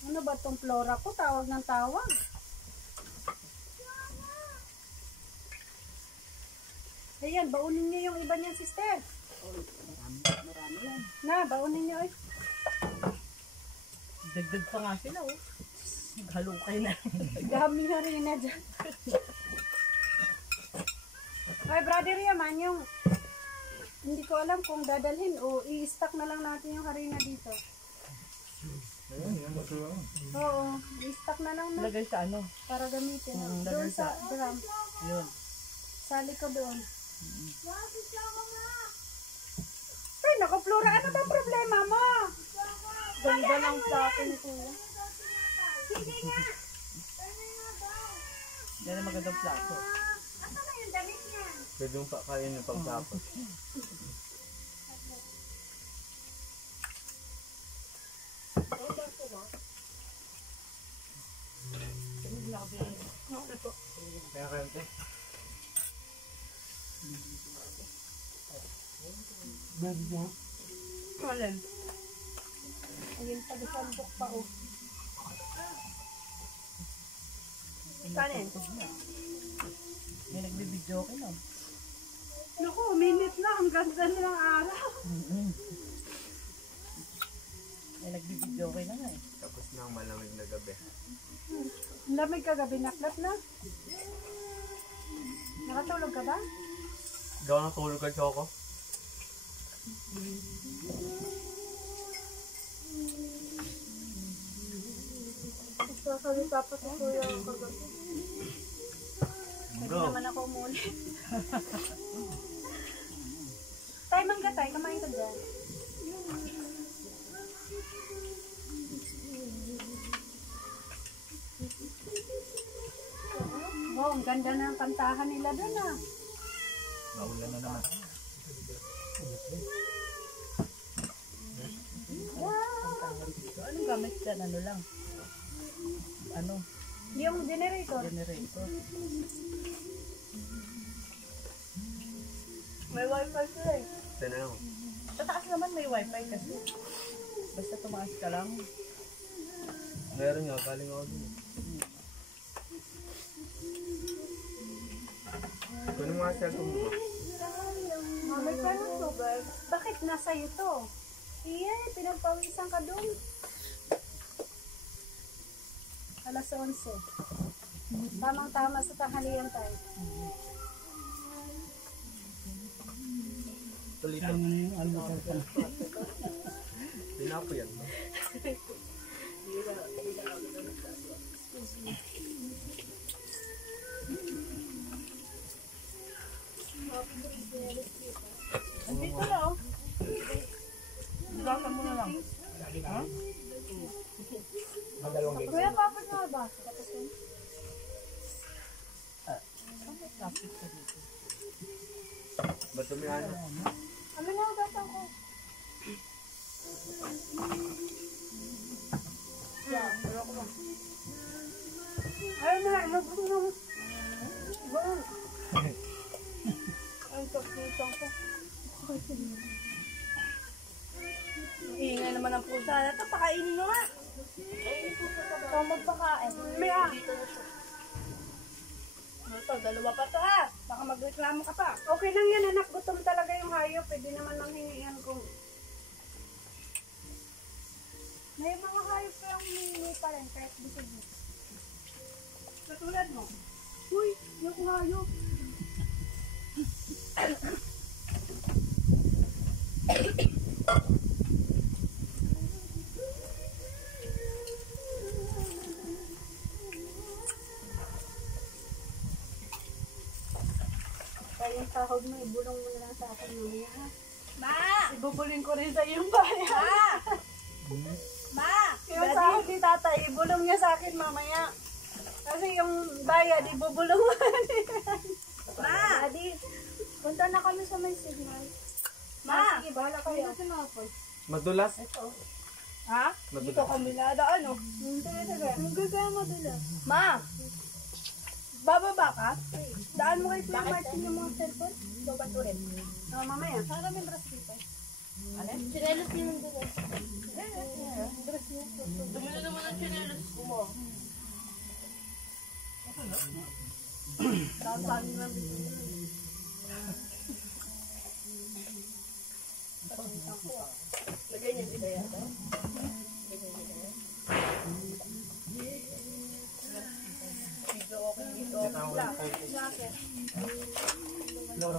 Ano ba tong flora ko? Tawag ng tawag. Ayan, baunin niyo yung iba niyang sister. Marami yan. Na, baunin niyo eh. Dagdag pa nga sila, oh. Halukay na. Dami na rin na dyan. Ay, brother Yaman, yung hindi ko alam kung dadalhin o i-stack na lang natin yung harina dito. Oo, i-stack na lang na Lagay sa ano? para gamitin. Mm, Doon lagay sa drum. Yun. Sali ko doon. Ay, naku, Flora, ano ba problema mo? Ganda ng plato ni Kuya. Yan ang magandang plato. Pwede mo pa kain yung pagtapos. Kaya kayo ito. Alin? Ayun, tagasandok pa oh. Kanin? May nagbibidyo ko na. Naku, minute na. Ang ganda nilang araw. May nagbibidyo ko na nga eh. Tapos na ang malamig na gabi. Ang lamig kagabi, naklat na. Nakatulog ka ba? Gawa na tulog ka, Choco. Sasalita pa si Kuya kagabi. Hindi Bro. naman ako umulit. Tay, mangga tay. Kamain ka dyan. Wow, ang ganda ng kantahan nila doon ah. Naulan na naman. Anong gamit dyan? Ano lang? Ano? Yung generator. Generator. May wifi sila eh. Ito na lang. Sa taas naman may wifi kasi. Basta tumaas ka lang. Meron nga, galing ako dun. Kunin mo nga siya kung mo. Mamay ka ng tubig. Bakit nasa iyo to? Iya, pinagpawisan ka doon. Alas 11. Tamang-tama sa tanghalian tayo. Tuloy Kaya mo na yung almusal ka. Dinapo yan. No? Andito na oh. Gasa mo na lang. Ha? Kuya, papat na ba? Tapos yun? Bakit lapit ka dito? Ba't tumihan? Ano na ugasan ko? Ayun na, ilabas mo. Baan? Ang kapitang ko. Ingay naman ang pusa. Ito, pakainin mo nga. Ikaw magpakain. May ah. Ito, dalawa pa to ha. Baka magreklamo ka pa. Okay lang yan, anak. Gutom talaga yung hayop. Pwede naman manghingian kung... May mga hayop ko yung humingi pa rin kahit busog mo. Katulad mo. Uy, yung hayop. yung sahod mo, ibulong mo na lang sa akin mamaya, ha? Ma! Ibubulin ko rin sa iyong bayan. Ma! Yung sahod ni tatay, ibulong niya sa akin mamaya. Kasi yung bayad, ibubulong mo. Ma! Daddy, punta na kami sa may signal. Ma! Sige, bahala kayo. Madulas? Ha? Dito kami nadaan, oh. Ang gagama dala. Ma! Bababa ka? Daan mo kay Kuya Martin yung mga cellphone. Baba to rin. Mamaya. Para may brass dito. Ano? Chinelos niyo nung doon. Brass niya. Dumilo naman ang chinelos ko mo. Saan lang dito. Lagay niya dito yata.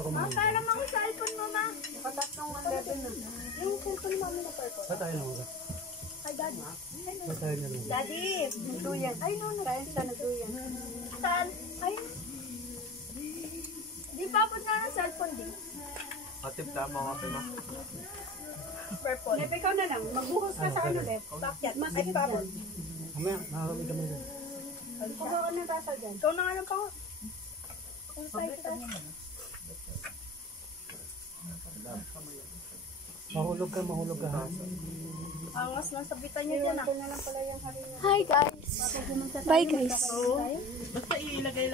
Kaya naman ko sa iPhone mo, ma. Nakatatlong 11 na. Yung cellphone mo na purple. Ba't tayo nung Ay, daddy. Ba't tayo nung Daddy, nagduyan. Ay, no, nakain siya nagduyan. Saan? Ay. Di pa po na ng cellphone, di. Atip tama ako na. Purple. Nep, ikaw na lang. Magbuhos ka sa ano, Nep. Pakyat. Mas ay papon. Mamaya, nakakamit kami doon. Kuha ka ng tasa dyan. Ikaw na nga lang pa. Kung sa'yo ka. Mahulog ka ha. Angas lang sabitan niyo dyan, ah. Ito na lang pala yung harina. Hi guys. Bye guys. Basta ilagay